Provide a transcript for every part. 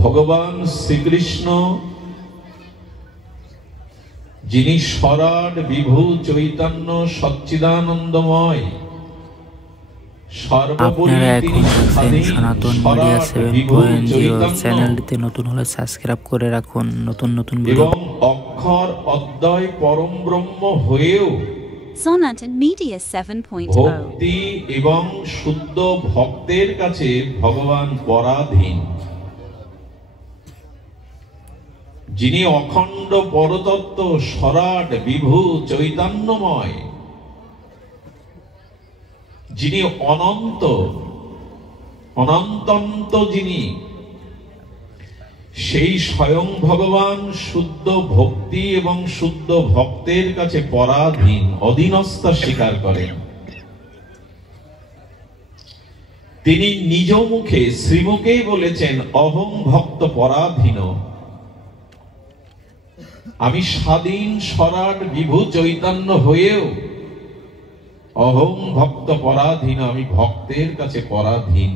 ভগবান শ্রীকৃষ্ণ যিনি স্বরাট বিভু চৈতন্য সচ্চিদানন্দময়, আপনারা এখন দেখছেন সনাতন মিডিয়া 7.0 চ্যানেলটিতে নতুন হলে সাবস্ক্রাইব করে রাখুন নতুন নতুন ভিডিও। এবং অক্ষর অদ্বয় পরম ব্রহ্ম হয়েও সনাতন মিডিয়া 7.0 ভক্তি এবং শুদ্ধ ভক্তের কাছে ভগবান পরাধীন, যিনি অখণ্ড পরতত্ত্ব স্বরাট বিভু চৈতন্যময়, যিনি অনন্ত অনন্তন্ত, যিনি সেই স্বয়ং ভগবান শুদ্ধ ভক্তি এবং শুদ্ধ ভক্তের কাছে পরাধীন, অধীনস্থ স্বীকার করেন। তিনি নিজ মুখে শ্রীমুখেই বলেছেন, অহং ভক্ত পরাধীন, আমি স্বাধীন স্বরাট বিভু চৈতন্য হয়েও অহং ভক্ত পরাধীন, আমি ভক্তের কাছে পরাধীন।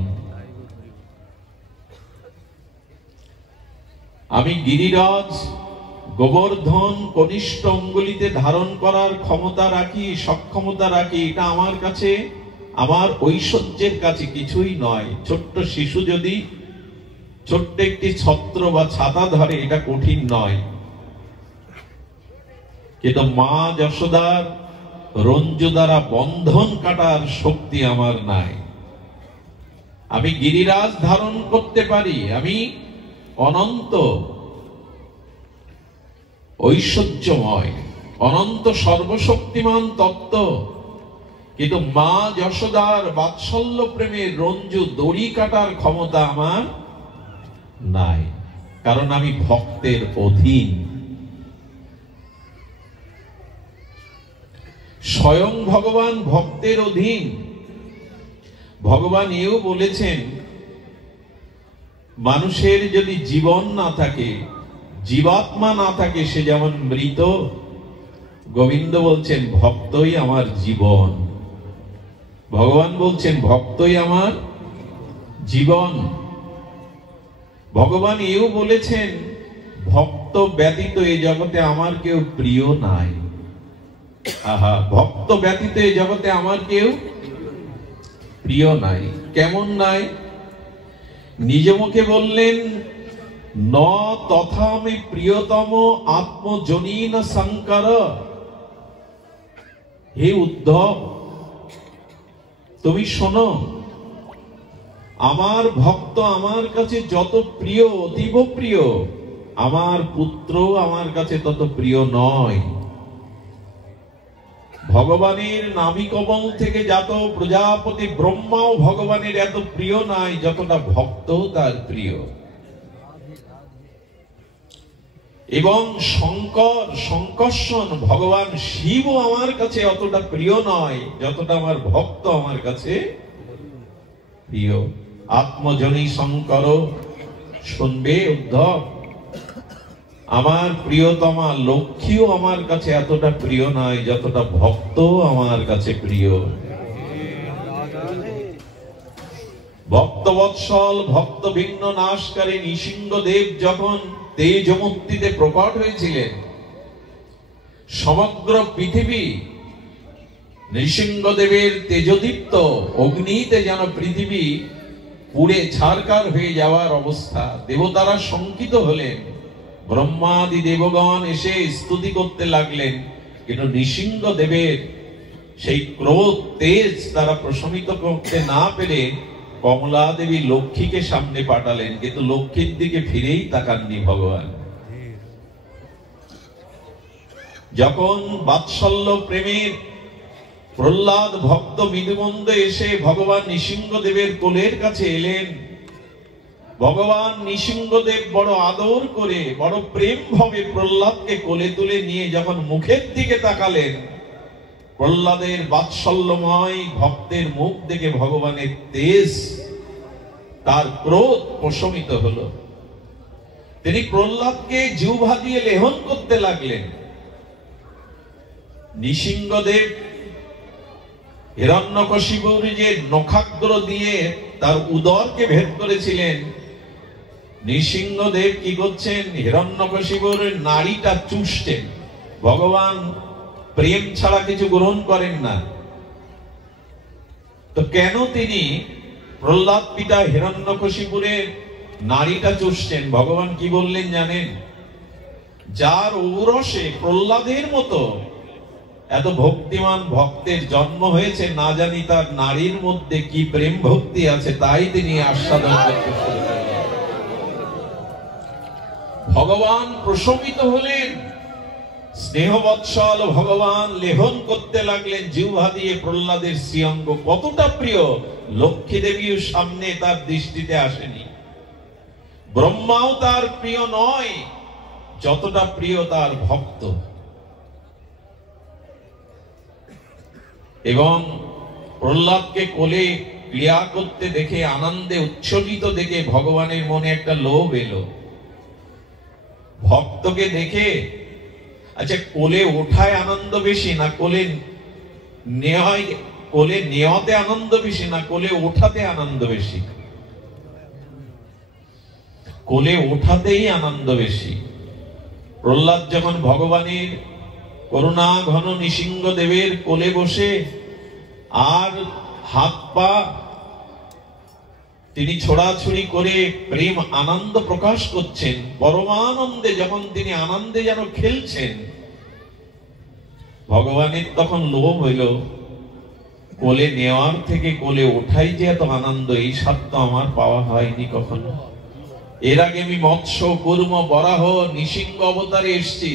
আমি গিরিরাজ গোবর্ধন কনিষ্ঠ অঙ্গুলিতে ধারণ করার ক্ষমতা রাখি, সক্ষমতা রাখি, এটা আমার কাছে, আমার ঐশ্বর্যের কাছে কিছুই নয়। ছোট্ট শিশু যদি ছোট্ট একটি ছত্র বা ছাতা ধরে, এটা কঠিন নয়, কিন্তু মা যশোদার রঞ্জু দ্বারা বন্ধন কাটার শক্তি আমার নাই। আমি গিরিরাজ ধারণ করতে পারি, আমি অনন্ত ঐশ্বর্যময়, অনন্ত সর্বশক্তিমান তত্ত্ব, কিন্তু মা যশোদার বাৎসল্য প্রেমের রঞ্জু দড়ি কাটার ক্ষমতা আমার নাই, কারণ আমি ভক্তের অধীন। স্বয়ং ভগবান ভক্তের অধীন। ভগবান এও বলেছেন, মানুষের যদি জীবন না থাকে, জীবাত্মা না থাকে, সে যেমন মৃত। গোবিন্দ বলছেন, ভক্তই আমার জীবন। ভগবান বলছেন, ভক্তই আমার জীবন। ভগবান এও বলেছেন, ভক্ত ব্যতীত এই জগতে আমার কেউ প্রিয় নাই। আহা, ভক্ত ব্যতীত এই জগতে আমার কেউ প্রিয় নাই। কেমন নাই? নিজ মুখে বললেন, ন তথা আমি প্রিয়তম আত্মজনীন শঙ্কর। হে উদ্ধব, তুমি শোনো, আমার ভক্ত আমার কাছে যত প্রিয়, অতীব প্রিয়, আমার পুত্র আমার কাছে তত প্রিয় নয়। ভগবানের নাভিকমল থেকে জাত প্রজাপতি ব্রহ্মাও ভগবানের এত প্রিয় নাই যতটা ভক্ত তার প্রিয়। এবং শঙ্কর্ষণ ভগবান শিবও আমার কাছে অতটা প্রিয় নয় যতটা আমার ভক্ত আমার কাছে প্রিয়। আত্মজনী শঙ্কর, শুনবে উদ্ধব, আমার প্রিয়তমা লক্ষ্মীও আমার কাছে এতটা প্রিয় নয় যতটা ভক্ত আমার কাছে প্রিয়। ভক্তবৎসল ভক্ত ভিন্ন নাশকারী নৃসিংহদেব যখন তেজমূর্তিতে প্রকট হয়েছিলেন, সমগ্র পৃথিবী নৃসিংহদেবের তেজদীপ্ত অগ্নিতে যেন পৃথিবী পুড়ে ছারকার হয়ে যাওয়ার অবস্থা। দেবতারা শঙ্কিত হলেন, ব্রহ্মাদি দেবগণ এসে স্তুতি করতে লাগলেন, কিন্তু নৃসিংহদেবের সেই ক্রোধ তেজ তারা প্রশমিত করতে না পেরে কমলা দেবী লক্ষ্মীকে সামনে পাঠালেন, কিন্তু লক্ষ্মীর দিকে ফিরেই তাকাননি ভগবান। যখন বাৎসল্য প্রেমের প্রহ্লাদ ভক্ত মৃদুমন্দ এসে ভগবান নৃসিংহদেবের কোলের কাছে এলেন, ভগবান নৃসিংহদেব বড় আদর করে, বড় প্রেম ভাবে প্রহ্লাদকে কোলে তুলে নিয়ে যখন মুখের দিকে তাকালেন, প্রহ্লাদের বাৎসল্যময় ভক্তের মুখ দেখে ভগবানের তেজ, তার ক্রোধ প্রশমিত হলো। তিনি প্রহ্লাদকে জিহ্বা দিয়ে লেহন করতে লাগলেন। নৃসিংহদেব হিরণ্যকশিপুর যে নখাগ্র দিয়ে তার উদরকে ভেদ করেছিলেন, নৃসিংহদেব কি করছেন? হিরণ্যকশিপুর নাড়িটা চুষছেন। ভগবান প্রেম ছাড়া কিছু গ্রহণ করেন না। তো কেন তিনি প্রহ্লাদ পিতা হিরণ্যকশিপুরের নাড়িটা চুষছেন? ভগবান কি বললেন জানেন? যার ঔরসে প্রহ্লাদের মতো এত ভক্তিমান ভক্তের জন্ম হয়েছে, না জানি তার নারীর মধ্যে কি প্রেম ভক্তি আছে, তাই তিনি আস্বাদন করতে শুরু করলেন। ভগবান প্রশমিত হলেন, স্নেহবৎসল ভগবান লেহন করতে লাগলেন জিহ্বা দিয়ে প্রহ্লাদের শ্রীঅঙ্গ। কতটা প্রিয়, লক্ষ্মী দেবীও সামনে তার দৃষ্টিতে আসেনি। ব্রহ্মাও তার প্রিয় নয় যতটা প্রিয় তার ভক্ত। এবং প্রহ্লাদকে কোলে ক্রিয়া করতে দেখে, আনন্দে উচ্ছ্বসিত দেখে ভগবানের মনে একটা লোভ এলো। ভক্তকে দেখে, আচ্ছা কোলে ওঠায় আনন্দ বেশি না কোলে নেওয়ায়, কোলে নেওয়াতে আনন্দ বেশি না কোলে ওঠাতে আনন্দ বেশি? কোলে ওঠাতেই আনন্দ বেশি। প্রহ্লাদ যখন ভগবানের করুণা ঘন নৃসিংহদেবের কোলে বসে আর হাত পা তিনি ছোড়াছুড়ি করে প্রেম আনন্দ প্রকাশ করছেন, পরমানন্দে যখন তিনি আনন্দে যেন খেলছেন, ভগবানের তখন লোভ হইল, কোলে নেওয়ার থেকে কোলে ওঠাই যে এত আনন্দ, এই স্বাদ তো আমার পাওয়া হয়নি কখনো। এর আগে আমি মৎস্য, কুর্ম, বরাহ, নৃসিংহ অবতারে এসেছি,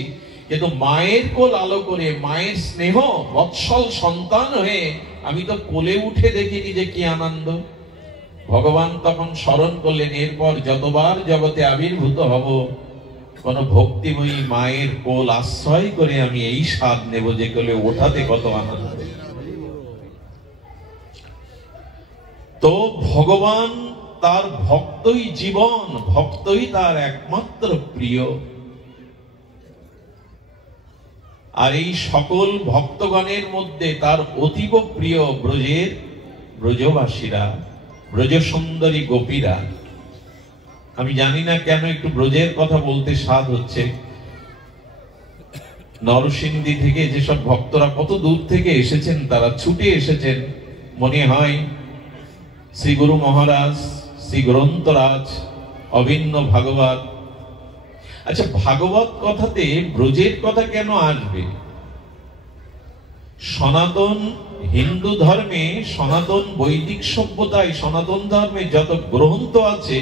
কিন্তু মায়ের কোল আলো করে, মায়ের স্নেহ বৎসল সন্তান হয়ে আমি তো কোলে উঠে দেখিনি যে কি আনন্দ। ভগবান তখন স্মরণ করলেন, এরপর যতবার জগতে আবির্ভূত হব, কোন ভক্তিময়ী মায়ের কোল আশ্রয় করে আমি এই স্বাদ নেব যে কোলে ওঠাতে কত আনন্দ। তো ভগবান তার ভক্তই জীবন, ভক্তই তার একমাত্র প্রিয়। আর এই সকল ভক্তগণের মধ্যে তার অতীব প্রিয় ব্রজের ব্রজবাসীরা, ব্রজ সুন্দরী গোপীরা। আমি জানি না কেন একটু ব্রজের কথা বলতে স্বাদ হচ্ছে। নরসিংদী থেকে যেসব ভক্তরা কত দূর থেকে এসেছেন, তারা ছুটে এসেছেন, মনে হয় শ্রী গুরু মহারাজ, শ্রী গ্রন্থরাজ, অভিন্ন ভাগবত। আচ্ছা, ভাগবত কথাতে ব্রজের কথা কেন আসবে? সনাতন হিন্দু ধর্মে, সনাতন বৈদিক সভ্যতায়, সনাতন ধর্মে যত গ্রন্থ আছে,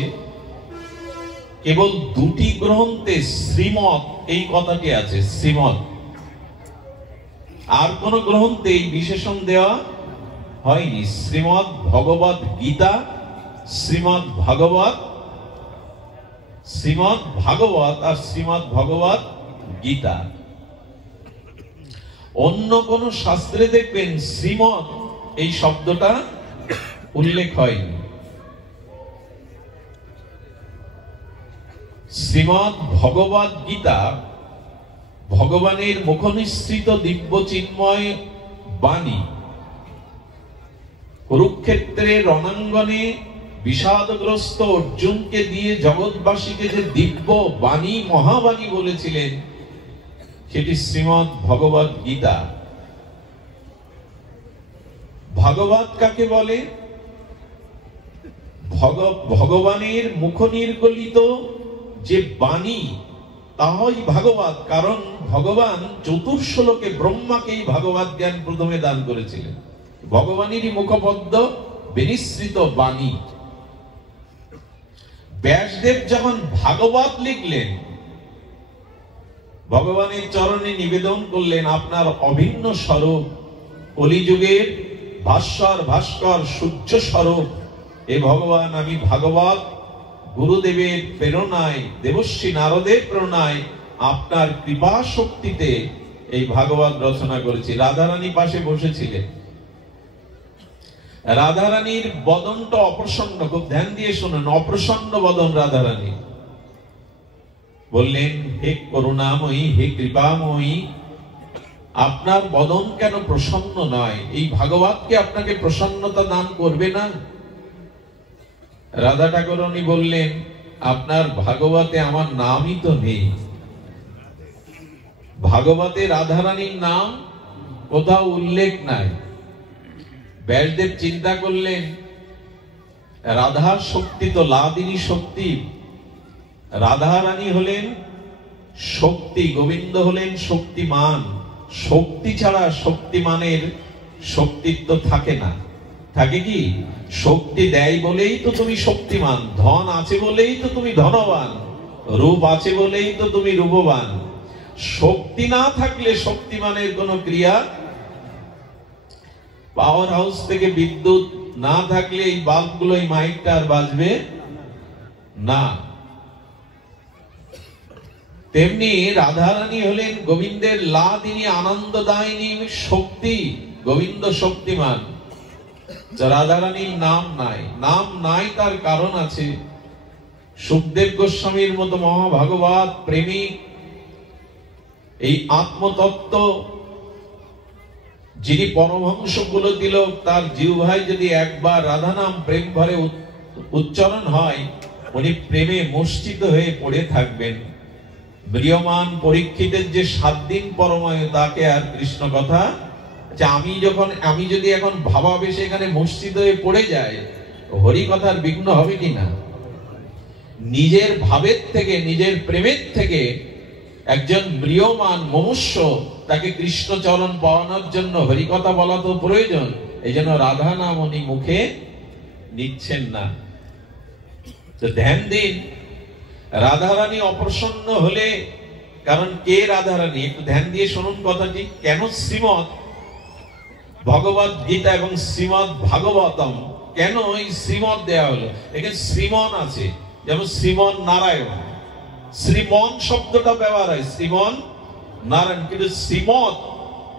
কেবল দুটি গ্রন্থে শ্রীমৎ এই কথাটি আছে, শ্রীমৎ। আর কোন গ্রন্থে এই বিশেষণ দেওয়া হয়নি। শ্রীমৎ ভগবত গীতা, শ্রীমৎ ভাগবত, শ্রীমৎ ভাগবত আর শ্রীমৎ ভগবত গীতা। অন্য কোন শাস্ত্রে দেখবেন শ্রীমৎ এই শব্দটা উল্লেখ হয়নি। শ্রীমৎ ভগবত গীতা ভগবানের মুখনিসৃত দিব্য চিন্ময় বাণী। কুরুক্ষেত্রের রণাঙ্গনে বিষাদগ্রস্ত অর্জুনকে দিয়ে জগৎবাসীকে যে দিব্য বাণী, মহাবাণী বলেছিলেন, সেটি শ্রীমৎ ভগবত গীতা। ভাগবত কাকে বলে? ভগবানের মুখনির্গলিত যে বাণী, তাহাই ভাগবত। কারণ ভগবান চতুর্শ্লোকে ব্রহ্মাকেই ভাগবত জ্ঞান প্রথমে দান করেছিলেন। ভগবানেরই মুখপদ্ম বিনিসৃত বাণী। ব্যাসদেব যখন ভাগবত লিখলেন, ভগবানের চরণে নিবেদন করলেন, আপনার অভিন্ন স্বরূপ, কলিযুগের ভাস্কর ভাস্কর সূর্য স্বরূপ এ ভগবান, আমি ভাগবত গুরুদেবের প্রেরণায়, দেবশ্রী নারদের প্রেরণায়, আপনার কৃপা শক্তিতে এই ভাগবত রচনা করেছি। রাধারানী পাশে বসেছিলেন। রাধারানীর বদনটা অপ্রসন্ন, খুব ধ্যান দিয়ে শুনুন, অপ্রসন্ন বদন রাধারানী। বললেন, হে করুণাময়ী, হে কৃপাময়ী, আপনার বদন কেন প্রসন্ন নয়? এই ভাগবতকে আপনাকে প্রসন্নতা দান করবে না? রাধা ঠাকুরানী বললেন, আপনার ভাগবতে আমার নামই তো নেই। ভাগবতে রাধারানীর নাম কোথাও উল্লেখ নাই। ব্যাসদেব চিন্তা করলেন, রাধার শক্তি তো লাদিনী শক্তি, রাধারানী হলেন শক্তি, গোবিন্দ হলেন শক্তিমান। শক্তি ছাড়া শক্তিমানের শক্তিত্ব থাকে না। থাকে কি? শক্তি দেয় বলেই তো তুমি শক্তিমান, ধন আছে বলেই তো তুমি ধনবান, রূপ আছে বলেই তো তুমি রূপবান। শক্তি না থাকলে শক্তিমানের কোনো ক্রিয়া, পাওয়ার হাউস থেকে বিদ্যুৎ না থাকলে এই বাল্বগুলো, এই মাইকটা আর বাজবে না। তেমনি রাধারানী হলেন গোবিন্দের লাদিনী আনন্দদায়িনী শক্তি, গোবিন্দ শক্তিমান। রাধারানীর নাম নাই। নাম নাই তার কারণ আছে। সুখদেব গোস্বামীর মতো মহাভাগবত প্রেমিক, এই আত্মতত্ত্ব যিনি পরমহংস বলে দিল, তার জিহ্বায় যদি একবার রাধা নাম প্রেম ভরে উচ্চারণ হয়, উনি প্রেমে মূর্ছিত হয়ে পড়ে থাকবেন। ম্রিয়মান পরীক্ষিতের যে 7 দিন পরমায়ু, তাকে আর কৃষ্ণ কথা, আমি যদি এখন ভাবাবেশে এখানে মূর্ছিত হয়ে পড়ে যাই, হরি কথার বিঘ্ন হবে কিনা? নিজের ভাবের থেকে, নিজের প্রেমের থেকে একজন ম্রিয়মান মনুষ্য, তাকে কৃষ্ণ চরণ পাওয়ানোর জন্য হরিকথা বলা তো প্রয়োজন। এই জন্য রাধা নাম উনি মুখে নিচ্ছেন না। তো ধ্যান দিন, রাধারানী অপ্রসন্ন হলে, কারণ কে রাধারানী? একটু ধ্যান দিয়ে শুনুন কথাটি। কেন শ্রীমৎ ভগবদ গীতা এবং শ্রীমৎ ভাগবতম, কেন এই শ্রীমৎ দেয়া হলো? এখানে শ্রীমন আছে, যেমন শ্রীমন নারায়ণ, শ্রীমন শব্দটা ব্যবহার হয় শ্রীমন নারায়ণ, কিন্তু শ্রীমৎ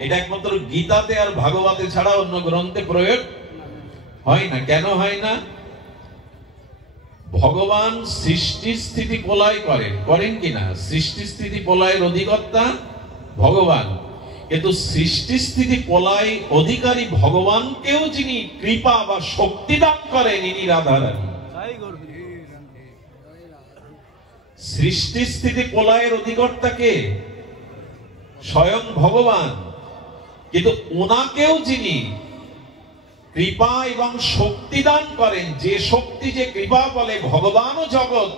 এটা একমাত্র গীতাতে আর ভাগবতে ছাড়া অন্য গ্রন্থে প্রয়োগ হয় না। কেন হয় না? ভগবান সৃষ্টি স্থিতি প্রলয় করেন কিনা? সৃষ্টি স্থিতি প্রলয়ের অধিকর্তা ভগবান, কিন্তু সৃষ্টি স্থিতি প্রলয় অধিকারী ভগবানকেও যিনি কৃপা বা শক্তি দান করেন, ইনি রাধারানী। সৃষ্টি স্থিতি প্রলয়ের অধিকর্তাকে স্বয়ং ভগবান, কিন্তু ওনাকেও যিনি কৃপা এবং শক্তি দান করেন, যে শক্তি, যে কৃপা বলে ভগবান ও জগৎ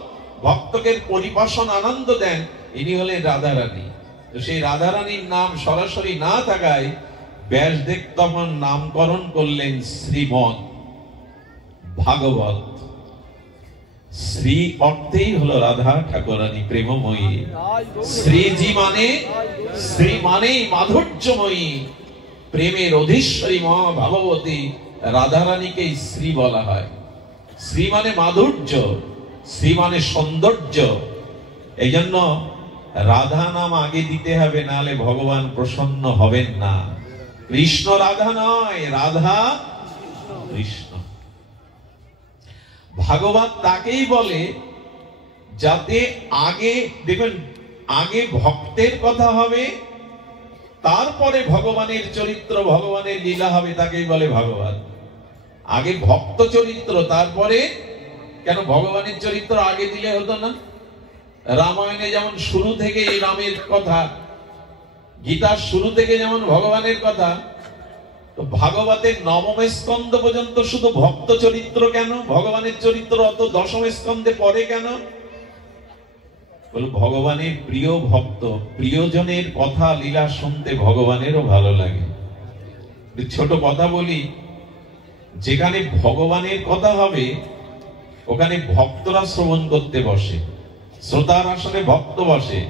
ভক্তকে পরিপাশন আনন্দ দেন, ইনি হলেন রাধারানী। তো সেই রাধারানীর নাম সরাসরি না থাকায় ব্যাসদেব তখন নামকরণ করলেন শ্রীমৎ ভাগবত। শ্রী অর্থেই হলো রাধা ঠাকুরানী প্রেমময়ী। শ্রীজি মানে, শ্রী মানেই মাধুর্যময়ী, প্রেমের অধীশ্বরী মহা ভাগবতী রাধারানীকেই শ্রী বলা হয়। শ্রী মানে মাধুর্য, শ্রী মানে সৌন্দর্য। এই জন্য রাধা নাম আগে দিতে হবে, নাহলে ভগবান প্রসন্ন হবেন না। কৃষ্ণ রাধা নয়, রাধা কৃষ্ণ। ভাগবত তাকেই বলে যাতে আগে, দেখবেন, আগে ভক্তের কথা হবে, তারপরে ভগবানের চরিত্র, ভগবানের লীলা হবে, তাকেই বলে ভাগবত। আগে ভক্ত চরিত্র, তারপরে, কেন ভগবানের চরিত্র আগে দিলে হতো না? রামায়ণে যেমন শুরু থেকে রামের কথা, গীতার শুরু থেকে যেমন ভগবানের কথা, তো ভাগবতের 9ম স্কন্ধ পর্যন্ত শুধু ভক্ত চরিত্র কেন? ভগবানের চরিত্র অত 10ম স্কন্ধে পড়ে কেন? বল, ভগবানের প্রিয় ভক্ত, প্রিয়জনের কথা লীলা শুনতে ভগবানেরও ভালো লাগে। ছোট কথা বলি, যেখানে ভগবানের কথা হবে ওখানে ভক্তরা শ্রবণ করতে বসে, শ্রোতার আসনে ভক্ত বসে।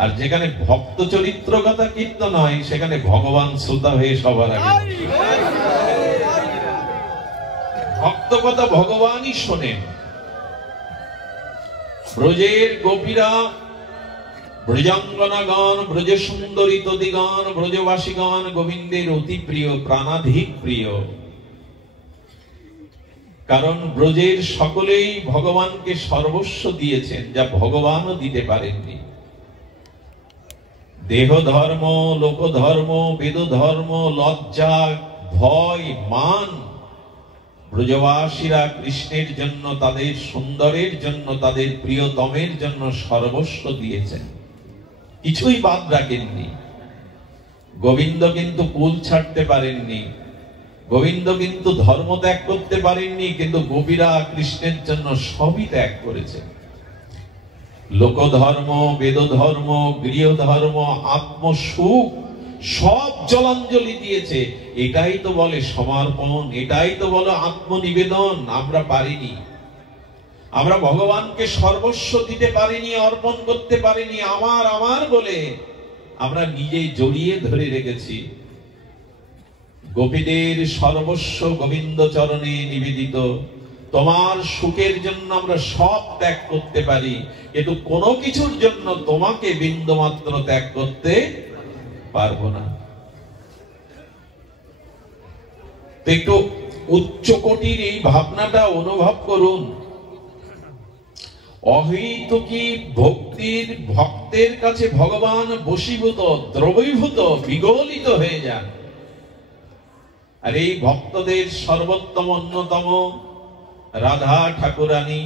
আর যেখানে ভক্ত চরিত্র কথা কীর্তন হয়, সেখানে ভগবান শ্রোতা হয়ে সবার আগে। ভক্ত কথা ভগবানই শোনেন। ব্রজের গোপীরা, ব্রজাঙ্গনাগণ, ব্রজ সুন্দরী তদিগণ, ব্রজবাসীগণ গোবিন্দের অতি প্রিয়, প্রাণাধিক প্রিয়। কারণ ব্রজের সকলেই ভগবানকে সর্বস্ব দিয়েছেন, যা ভগবানও দিতে পারেননি। দেহ ধর্ম, লোক ধর্ম, বেদ ধর্ম, লজ্জা, ভয়, মান, ব্রজবাসীরা কৃষ্ণের জন্য, তাদের সুন্দরের জন্য, তাদের প্রিয়তমের জন্য সর্বস্ব দিয়েছেন, কিছুই বাদ রাখেননি। গোবিন্দ কিন্তু কুল ছাড়তে পারেননি, গোবিন্দ কিন্তু ধর্ম ত্যাগ করতে পারেননি, কিন্তু গোপীরা কৃষ্ণের জন্য সবই ত্যাগ করেছেন। লোকধর্ম, বেদধর্ম, গৃহধর্ম, আত্মসুখ সব জলাঞ্জলি দিয়েছে। এটাই তো বলে সমর্পণ, এটাই তো বলে আত্মনিবেদন। আমরা পারিনি, আমরা ভগবানকে সর্বস্ব দিতে পারিনি, অর্পণ করতে পারিনি। আমার আমার বলে আমরা নিজেই জড়িয়ে ধরে রেখেছি। গোপীদের সর্বস্ব গোবিন্দ চরণে নিবেদিত। তোমার সুখের জন্য আমরা সব ত্যাগ করতে পারি, কিন্তু কোনো কিছুর জন্য তোমাকে বিন্দুমাত্র ত্যাগ করতে পারবো না। একটু উচ্চ কোটির এই ভাবনাটা অনুভব করুন। অহৈতুকী ভক্তির ভক্তের কাছে ভগবান বশীভূত, দ্রবীভূত, বিগলিত হয়ে যান। আর এই ভক্তদের সর্বোত্তম অন্যতম রাধা ঠাকুরানী,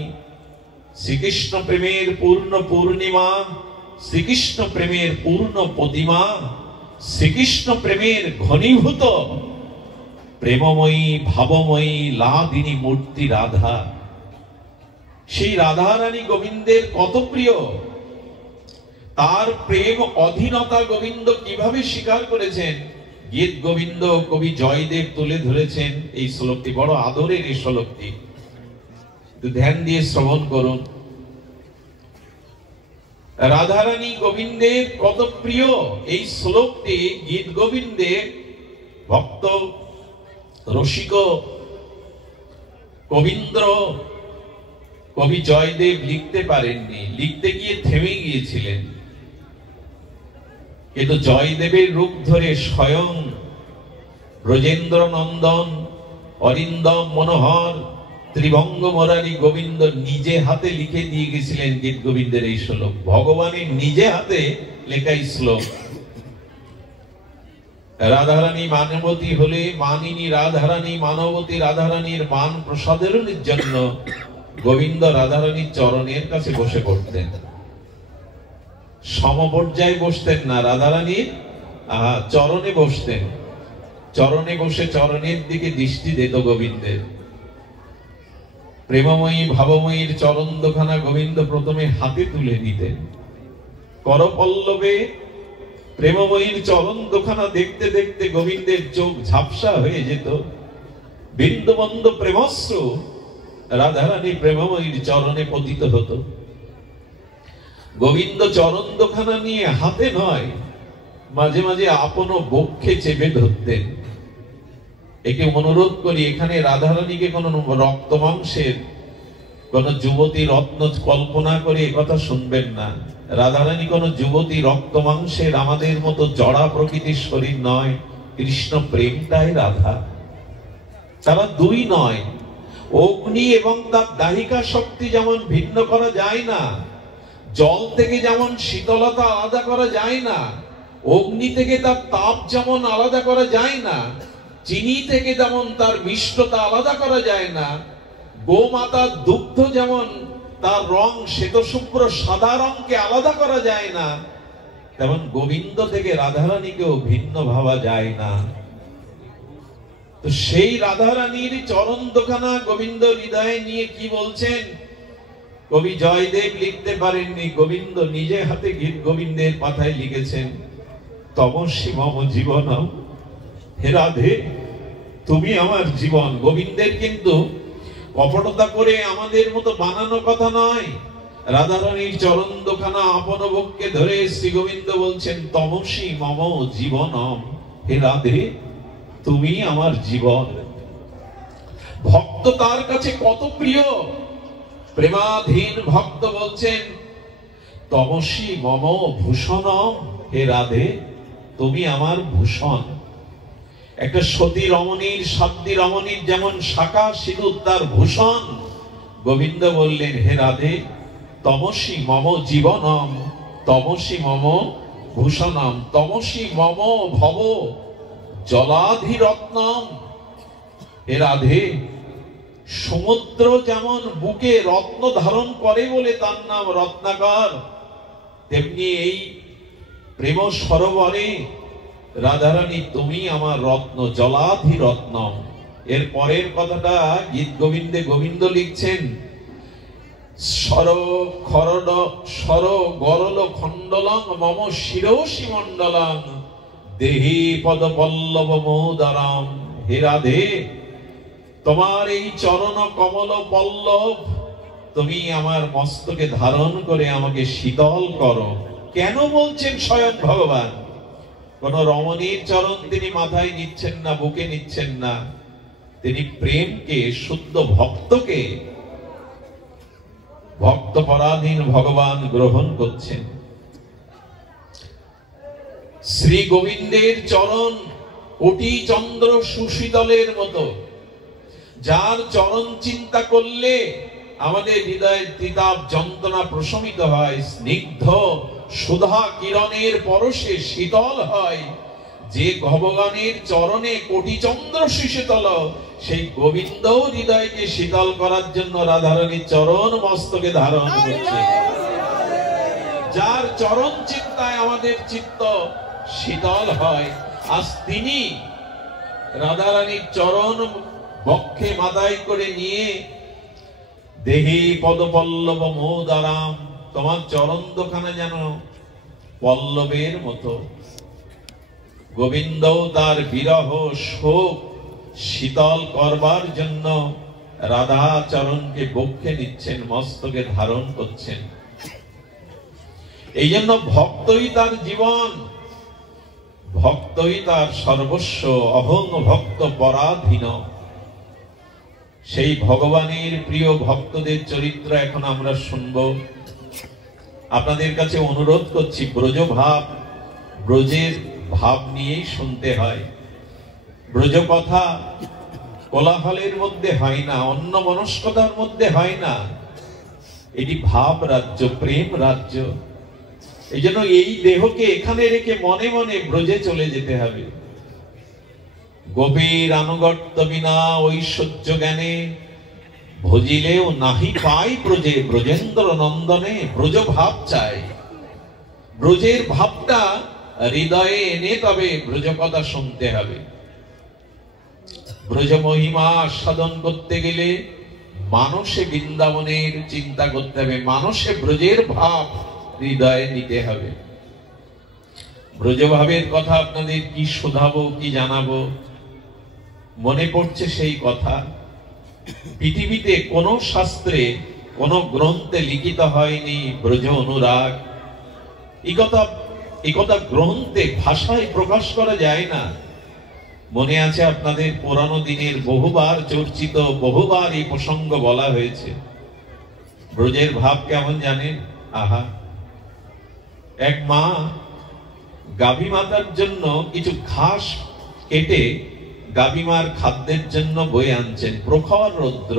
শ্রীকৃষ্ণ প্রেমের পূর্ণ পূর্ণিমা, শ্রীকৃষ্ণ প্রেমের পূর্ণ প্রতিমা, শ্রীকৃষ্ণ প্রেমের ঘনীভূত প্রেমময়ী ভাবময়ী লাদিনী মূর্তি রাধা। সেই রাধা রানী গোবিন্দের কত প্রিয়, তার প্রেম অধীনতা গোবিন্দ কিভাবে স্বীকার করেছেন গীত গোবিন্দ কবি জয়দেব তুলে ধরেছেন। এই শ্লোকটি বড় আদরের, এই শ্লোকটি একটু ধ্যান দিয়ে শ্রবণ করুন। রাধারানী গোবিন্দের কত প্রিয়, এই শ্লোকটি গীত গোবিন্দে ভক্ত রসিক কবীন্দ্র কবি জয়দেব লিখতে পারেননি, লিখতে গিয়ে থেমে গিয়েছিলেন। কিন্তু জয়দেবের রূপ ধরে স্বয়ং ব্রজেন্দ্র নন্দন, অরিন্দম মনোহর, ত্রিভঙ্গ মুরারি গোবিন্দ নিজে হাতে লিখে দিয়ে গেছিলেন গীত গোবিন্দের এই শ্লোক। ভগবানের নিজে হাতে লেখা এই শ্লোক। রাধারানী মানবতী হলে মানিনী রাধারানী, মানবতী রাধারানীর মান প্রসাদের জন্য গোবিন্দ রাধারানীর চরণের কাছে বসে পড়তেন। সমপর্যায়ে বসতেন না, রাধারানীর চরণে বসতেন। চরণে বসে চরণের দিকে দৃষ্টি দিত গোবিন্দের। প্রেমময়ী ভাবময়ীর চরণ দুখানা গোবিন্দ প্রথমে হাতে তুলে নিতেন। করপল্লবে প্রেমময়ীর চরণ দুখানা দেখতে দেখতে গোবিন্দের চোখ ঝাপসা হয়ে যেত। বিন্দুবন্ধ প্রেমশ্রু রাধারানী প্রেমময়ীর চরণে পতিত হতো। গোবিন্দ চরণ দুখানা নিয়ে হাতে নয়, মাঝে মাঝে আপন বক্ষে চেপে ধরতেন। একে অনুরোধ করি, এখানে রাধারানীকে কোন রক্ত মাংসের কোন যুবতী রত্ন কল্পনা করে একথা শুনবেন না। রাধারানী কোন যুবতী রক্ত মাংসের আমাদের মতো জড়া প্রকৃতির শরীর নয়। কৃষ্ণ প্রেমটাই রাধা, তারা দুই নয়। অগ্নি এবং তার দাহিকা শক্তি যেমন ভিন্ন করা যায় না, জল থেকে যেমন শীতলতা আলাদা করা যায় না, অগ্নি থেকে তার তাপ যেমন আলাদা করা যায় না, চিনি থেকে যেমন তার মিষ্টতা আলাদা করা যায় না, গোমাতার দুগ্ধ যেমন তার রং শ্বেতশুভ্র সাদা রংকে আলাদা করা যায় না, তেমন গোবিন্দ থেকে রাধারানীকেও ভিন্ন ভাবা যায় না। তো সেই রাধারানীর চরণ দুখানা গোবিন্দ হৃদয়ে নিয়ে কি বলছেন কবি জয়দেব লিখতে পারেননি, গোবিন্দ নিজে হাতে গীত গোবিন্দের পাতায় লিখেছেন। তমসি মম জীবনম, হে রাধে তুমি আমার জীবন। গোবিন্দের কিন্তু কপটতা করে আমাদের মতো বানানো কথা নয়। রাধারানীর চরণ দুখানা আপন বক্ষে ধরে শ্রী গোবিন্দ বলছেন, তমসি মম জীবনম, হে রাধে তুমি আমার জীবন। ভক্ত তার কাছে কত প্রিয়। প্রেমাধীন ভক্ত বলছেন, তমসি মম ভূষণম, হে রাধে তুমি আমার ভূষণ। একটা সতী রমণীর, সাধ্বী রমণীর যেমন শাখা সিঁদুর তার ভূষণ, গোবিন্দ বললেন, হে রাধে তমসি মম জীবনম, তমসি মম ভূষণম, তমসি মম ভব জলাধিরত্নম, হে রাধে সমুদ্র যেমন বুকে রত্ন ধারণ করে বলে তার নাম রত্নাকর, তেমনি এই প্রেম সরোবরে রাধারানী তুমি আমার রত্ন, জলাধি রত্ন। এর পরের কথাটা গীত গোবিন্দে গোবিন্দ লিখছেন, সর খরড সর গরল খণ্ডলং মম শিরোষি মণ্ডলং দেহি পদ পল্লব মোদারাম। হে রাধে, তোমার এই চরণ কমল পল্লব তুমি আমার মস্তকে ধারণ করে আমাকে শীতল করো। কেন বলছেন স্বয়ং ভগবান? কোন রমণীর চরণ তিনি মাথায় নিচ্ছেন না, বুকে নিচ্ছেন না, তিনি প্রেমকে, শুদ্ধ ভক্তকে, ভক্ত পরাধীন ভগবান গ্রহণ করছেন। শ্রী গোবিন্দের চরণ কোটি চন্দ্র সুশীতলের মতো, যার চরণ চিন্তা করলে আমাদের হৃদয়ের তিতাব যন্ত্রণা প্রশমিত হয়, স্নিগ্ধ সুধা কিরণের পরশে শীতল হয়। যে ভগবানের চরণে কোটি চন্দ্র সুশীতল, সেই গোবিন্দ হৃদয়কে শীতল করার জন্য রাধারানীর চরণ মস্তকে ধারণ করছে। যার চরণ চিন্তায় আমাদের চিত্ত শীতল হয়, আজ তিনি রাধারানীর চরণ বক্ষে মাথায় করে নিয়ে দেহি পদ পল্লব মোদারাম, তোমার চরণ দোকানে যেন পল্লবের মতো। গোবিন্দ তার বিরহ শোক শীতল করবার জন্য রাধা চরণকে বক্ষে নিচ্ছেন, মস্তকে ধারণ করছেন। এই জন্য ভক্তই তার জীবন, ভক্তই তার সর্বস্ব, অহং ভক্ত পরাধীন। সেই ভগবানের প্রিয় ভক্তদের চরিত্র এখন আমরা শুনব। আপনাদের কাছে অনুরোধ করছি, ব্রজ ভাব, ব্রজের ভাব নিয়েই শুনতে হয়। ব্রজ কথা কোলাহলের মধ্যে হয় না, অন্য মনস্কতার মধ্যে হয় না। এটি ভাব রাজ্য, প্রেম রাজ্য। এই জন্য এই দেহকে এখানে রেখে মনে মনে ব্রজে চলে যেতে হবে। গোপীর আনুগত্য বিনা ঐশ্বর্য জ্ঞানে ভজিলেও নাহি পাই ব্রজে, ব্রজেন্দ্র নন্দনে। ব্রজ ভাব চাই, ব্রজের ভাবটা হৃদয়ে এনে তবে ব্রজ কথা শুনতে হবে। ব্রজ মহিমা সাধন করতে গেলে মানসে বৃন্দাবনের চিন্তা করতে হবে, মানসে ব্রজের ভাব হৃদয়ে নিতে হবে। ব্রজভাবের কথা আপনাদের কি শোধাবো, কি জানাবো, মনে পড়ছে সেই কথা। পৃথিবীতে কোন শাস্ত্রে, কোন গ্রন্থে লিখিত হয়নি ব্রজ অনুরাগ। এই কথা গ্রন্থে ভাষায় প্রকাশ করা যায় না। মনে আছে আপনাদের পুরানো দিনের বহুবার চর্চিত, বহুবার এই প্রসঙ্গ বলা হয়েছে। ব্রজের ভাব কেমন জানেন? আহা, এক মা গাভী মাতার জন্য কিছু ঘাস কেটে গাভীমার খাদ্যের জন্য বয়ে আনছেন। প্রখর রৌদ্র,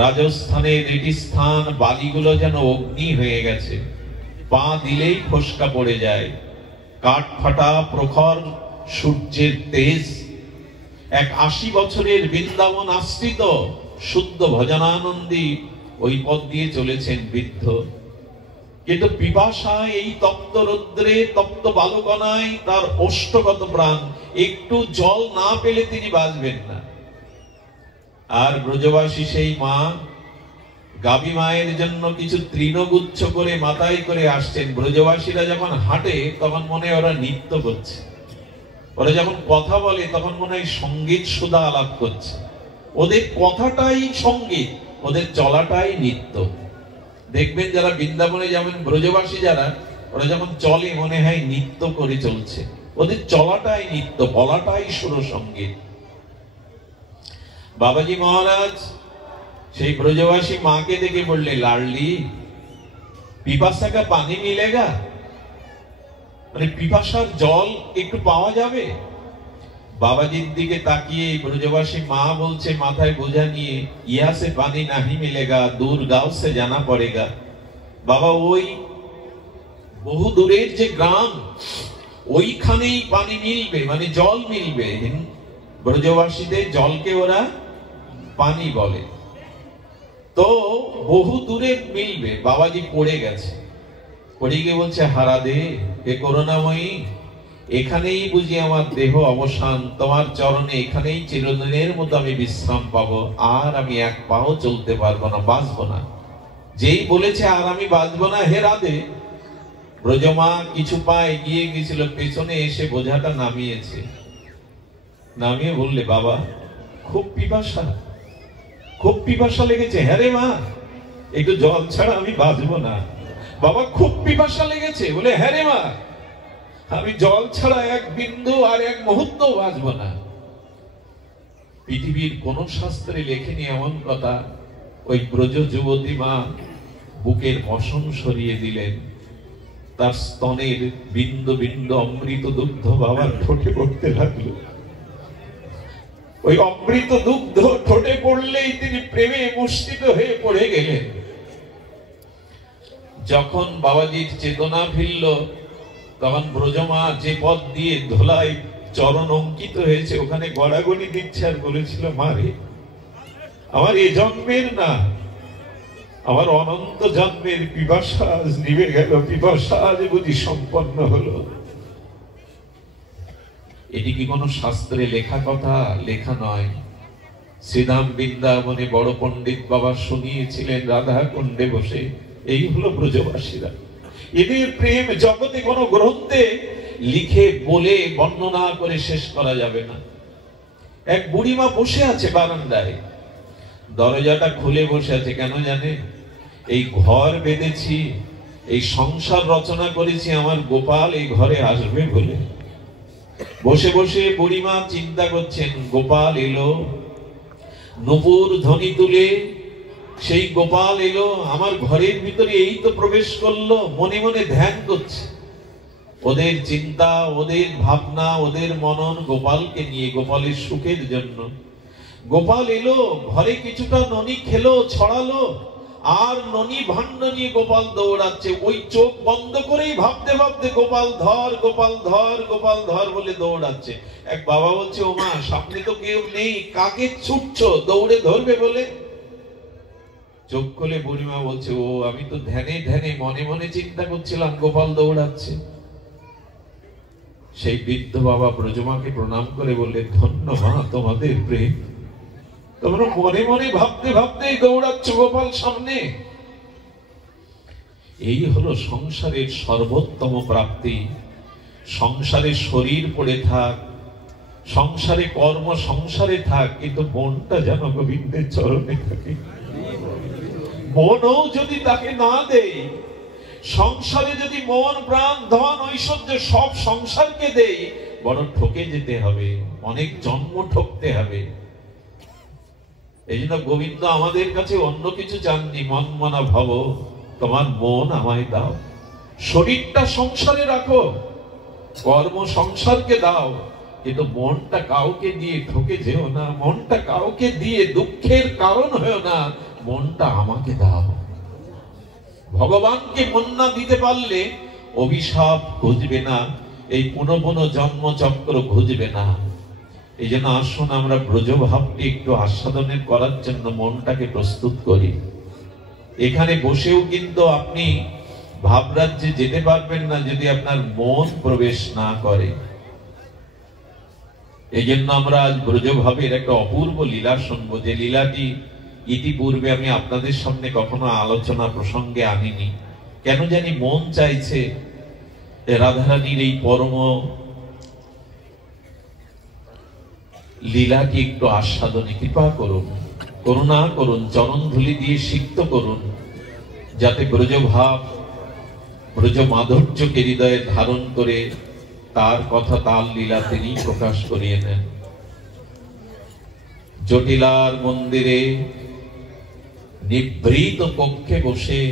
রাজস্থানের এটি স্থান, বালিগুলো যেন অগ্নি হয়ে গেছে, পা দিলেই ফসকা পড়ে যায়। কাঠ ফাটা প্রখর সূর্যের তেজ। এক 80 বছরের বৃন্দাবন আশ্রিত শুদ্ধ ভজনানন্দী ওই পথ দিয়ে চলেছেন বৃদ্ধ, কিন্তু পিপাসায় এই তপ্ত রৌদ্রে, তপ্ত বালুকণায় তার ওষ্ঠগত প্রাণ, একটু জল না পেলে তিনি বাঁচবেন না। আর ব্রজবাসী সেই মা গাভী মায়ের জন্য কিছু তৃণগুচ্ছ করে মাথায় করে আসছেন। ব্রজবাসীরা যখন হাঁটে তখন মনে হয় ওরা নৃত্য করছে, ওরা যখন কথা বলে তখন মনে হয় সঙ্গীত সুধা আলাপ করছে। ওদের কথাটাই সঙ্গীত, ওদের চলাটাই নৃত্য। দেখবেন যারা বৃন্দাবনে যেমন ব্রজবাসী যারা, ওরা যখন চলে মনে হয় নৃত্য করে চলছে, ওদের চলাটাই নৃত্য, বলাটাই সুর সঙ্গীত। বাবাজি মহারাজ সেই ব্রজবাসী মাকে দেখে বললে, লাডলি পিপাসা কা পানি মিলেগা, মানে পিপাসার জল একটু পাওয়া যাবে? বাবাজির দিকে তাকিয়ে ব্রজবাসী মা বলছে মাথায় বোঝা নিয়ে, ইয়া সে পানি নাহি মিলেগা, দূর গাঁও সে জানা পড়েগা। বাবা, ওই বহু দূরের যে গ্রাম, ওইখানেই পানি মিলবে, মানে জল মিলবে। ব্রজবাসীদের জলকে ওরা পানি বলে। তো বহু দূরে মিলবে, বাবাজি পড়ে গেছে, পড়ে গিয়ে বলছে, হারাদে হে করুণাময়ী, এখানেই বুঝি আমার দেহ অবসান, তোমার চরণে এখানেই চিরদিনের মতো আমি বিশ্রাম পাবো, আর আমি এক পাও চলতে পারবো না, বাঁচবো না। যেই বলেছে আর আমি বাঁচবো না, হে রাধে, ব্রজমা কিছু পা এগিয়ে গিয়েছিল, পেছনে এসে বোঝাটা নামিয়েছে, নামিয়ে বললে, বাবা খুব পিপাসা, খুব পিপাসা লেগেছে। হ্যাঁ রে মা, একটু জল ছাড়া আমি বাঁচবো না। বাবা খুব পিপাসা লেগেছে, বলে হ্যাঁ রে মা, আমি জল ছাড়া এক বিন্দু আর এক মুহূর্ত বাঁচবো না। পৃথিবীর কোন শাস্ত্রে লেখেনি এমন কথা। ওই ব্রজ যুবতী মা বুকের পশম সরিয়ে দিলেন, তার স্তনের বিন্দু বিন্দু অমৃত দুগ্ধ বাবার ঠোঁটে পড়তে লাগলো। ওই অমৃত দুগ্ধ ঠোঁটে পড়লেই তিনি প্রেমে মুষ্টিত হয়ে পড়ে গেলেন। যখন বাবাজির চেতনা ফিরল, তখন ব্রজমা যে পথ দিয়ে ধোলায় চরণ অঙ্কিত হয়েছে ওখানে গড়াগড়ি দিচ্ছে আর বলেছিল, মারে আমার এ জন্মের না, আমার অনন্ত জন্মের পিপাসা আজ নিভে গেল, পিপাসা আজ বুঝি সম্পন্ন হলো। এটি কি কোনো শাস্ত্রে লেখা কথা? লেখা নয়। শ্রীধাম বৃন্দাবনে বড় পণ্ডিত বাবা শুনিয়েছিলেন রাধা কুণ্ডে বসে। এই হলো ব্রজবাসীরা, এদের প্রেম জগতে কোনো গ্রন্থে লিখে বলে বর্ণনা করে শেষ করা যাবে না। এক বুড়িমা বসে আছে বারান্দায়, দরজাটা খুলে বসে আছে, কেন জানে? এই ঘর বেঁধেছি, এই সংসার রচনা করেছি, আমার গোপাল এই ঘরে আসবে বলে। বসে বসে বুড়িমা চিন্তা করছেন, গোপাল এলো, নূপুর ধ্বনি তুলে সেই গোপাল এলো আমার ঘরের ভিতরে, এই তো প্রবেশ করলো। মনে মনে ধ্যান করছে, ওদের চিন্তা, ওদের ভাবনা, ওদের মনন গোপালকে নিয়ে, গোপালের সুখের জন্য। গোপাল এলো, ঘরে কিছুটা ননি খেলো, ছড়ালো, আর ননি ভাণ্ড নিয়ে গোপাল দৌড়াচ্ছে। ওই চোখ বন্ধ করেই ভাবতে ভাবতে গোপাল ধর, গোপাল ধর, গোপাল ধর বলে দৌড়াচ্ছে। এক বাবা বলছে, ও মা, সামনে তো কেউ নেই, কাকে ছুটছো দৌড়ে ধরবে বলে? চোখ খুলে বুড়িমা বলছে, ও আমি তো ধ্যানে ধ্যানে মনে মনে চিন্তা করছিলাম গোপাল দৌড়াচ্ছে। সেই বৃদ্ধ বাবা ব্রজমাকে প্রণাম করে বললে, ধন্য মা তোমাদের প্রেম, তোমরা মনে মনে ভাবতে ভাবতেই দৌড়াচ্ছ গোপাল সামনে। এই হলো সংসারের সর্বোত্তম প্রাপ্তি। সংসারে শরীর পড়ে থাক, সংসারে কর্ম সংসারে থাক, কিন্তু মনটা যেন গোবিন্দের চরণে থাকে। মনও যদি তাকে না দেয়, সংসারে যদি মন প্রাণ ধন ঐশ্বর্য সব সংসারকে দেই, বড় ঠকে যেতে হবে, অনেক জন্ম ঠকতে হবে। এই জন্য গোবিন্দ আমাদের কাছে অন্য কিছু চাননি, মন মনা ভব, তোমার মন আমায় দাও। শরীরটা সংসারে রাখো, কর্ম সংসারকে দাও, কিন্তু মনটা কাউকে দিয়ে ঠকে যেও না, মনটা কাউকে দিয়ে দুঃখের কারণ হয়েও না, মনটা আমাকে দাও। ভগবানকে মন না দিতে পারলে অভিশাপ ঘুচবে না, এই পুনঃ পুনঃ জন্মচক্র ঘুচবে না। এই জন্য আসুন আমরা ব্রজভাবটি একটু আস্বাদনের করার জন্য মনটাকে প্রস্তুত করি। এখানে বসেও কিন্তু আপনি ভাবরাজ্যে যেতে পারবেন না যদি আপনার মন প্রবেশ না করে। এই জন্য আমরা আজ ব্রজভাবের একটা অপূর্ব লীলা শুনবো, যে লীলাটি ইতিপূর্বে আমি আপনাদের সামনে কখনো আলোচনা প্রসঙ্গে আনিনি। কেন জানি মন চাইছে রাধারানীর এই পরম লীলাটি একটু আস্বাদনে কৃপা করুন, করুণা করুন, চরণ ধুলি দিয়ে সিক্ত করুন, যাতে ব্রজভাব ব্রজ মাধুর্যকে হৃদয়ে ধারণ করে তার কথা তার লীলা তিনি প্রকাশ করিয়ে নেন। জটিলার মন্দিরে নিভৃত কক্ষে বসে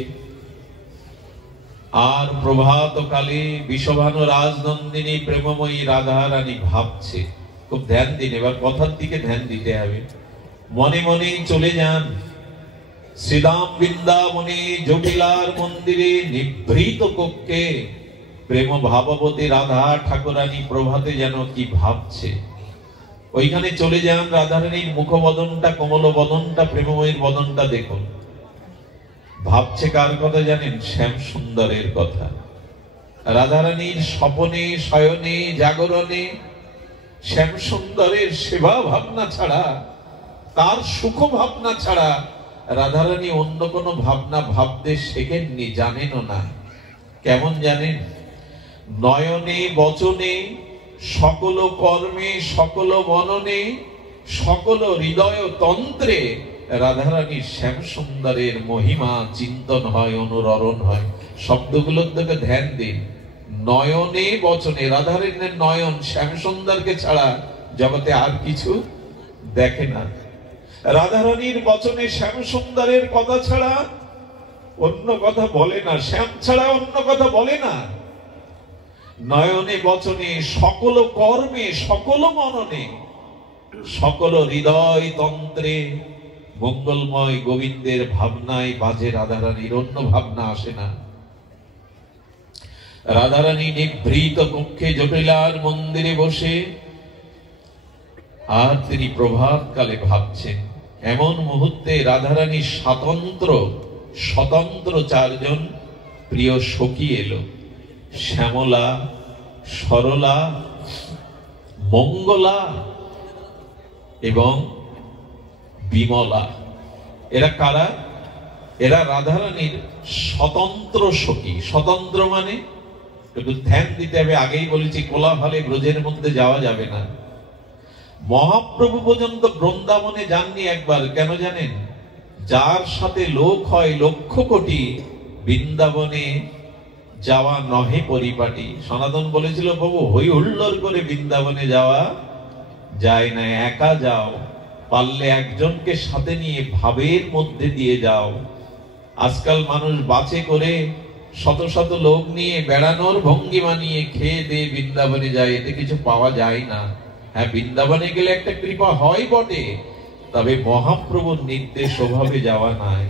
আর প্রভাত কালে বিষভানু রাজনন্দিনী প্রেমময়ী রাধা রানী ভাবছে। খুব ধ্যান দিন, এবার কথার দিকে ধ্যান দিতে হবে। মনে মনেই চলে যান শ্রীধাম বৃন্দাবনে জটিলার মন্দিরে নিভৃত কক্ষে প্রেম ভাববতী রাধা ঠাকুরানী প্রভাতে যেন কি ভাবছে। ওইখানে চলে যান, রাধারানীর মুখবদনটা, কমল বদনটা, প্রেমময়ীর বদনটা দেখুন। ভাবছে কার কথা জানেন? শ্যাম সুন্দরের কথা। রাধারানীর স্বপনে, শয়নে, জাগরণে শ্যাম সুন্দরের সেবা ভাবনা ছাড়া, তার সুখ ভাবনা ছাড়া রাধারানী অন্য কোনো ভাবনা ভাবতে শেখেননি, জানেনও না। কেমন জানেন? নয়নে বচনে সকল কর্মে সকল মননে সকল হৃদয় তন্ত্রে রাধারানীর শ্যাম সুন্দরের মহিমা চিন্তন হয়, অনুরণন হয়। শব্দগুলোর দিকে ধ্যান দিন। নয়নে বচনে, রাধারানীর নয়ন শ্যাম সুন্দরকে ছাড়া জগতে আর কিছু দেখে না। রাধারানীর বচনে শ্যাম সুন্দরের কথা ছাড়া অন্য কথা বলে না, শ্যাম ছাড়া অন্য কথা বলে না। নয়নে বচনে সকল কর্মে সকল মননে সকল হৃদয় তন্ত্রে মঙ্গলময় গোবিন্দের ভাবনায় বাজে রাধারানীর, অন্য ভাবনা আসে না। রাধারানী নিভৃত কক্ষে জটিলার মন্দিরে বসে আর তিনি প্রভাত কালে ভাবছেন। এমন মুহূর্তে রাধারানীর স্বতন্ত্র চারজন প্রিয় সখী এলো। শ্যামলা, সরলা, মঙ্গলা এবং বিমলা। এরা কারা? এরা রাধারানীর স্বতন্ত্র সখী। স্বতন্ত্র মানে একটু ধ্যান দিতে হবে। আগেই বলেছি কোলাহলে ব্রজের মধ্যে যাওয়া যাবে না। মহাপ্রভু পর্যন্ত বৃন্দাবনে যাননি একবার। কেন জানেন? যার সাথে লোক হয় লক্ষ কোটি, বৃন্দাবনে যাওয়া নহে পরিপাটি। সনাতন বলেছিল প্রভু হই হুল্লোড় করে বৃন্দাবনে যাওয়া যায় না, একা যাও, পারলে একজনকে সাথে নিয়ে ভাবের মধ্যে দিয়ে যাও। আজকাল মানুষ বাসে করে শত শত লোক নিয়ে বেড়ানোর ভঙ্গিমা নিয়ে খেয়ে দিয়ে বৃন্দাবনে যায়, এতে কিছু পাওয়া যায় না। হ্যাঁ, বৃন্দাবনে গেলে একটা কৃপা হয় বটে, তবে মহাপ্রভুর নির্দেশ ওভাবে যাওয়া নাই।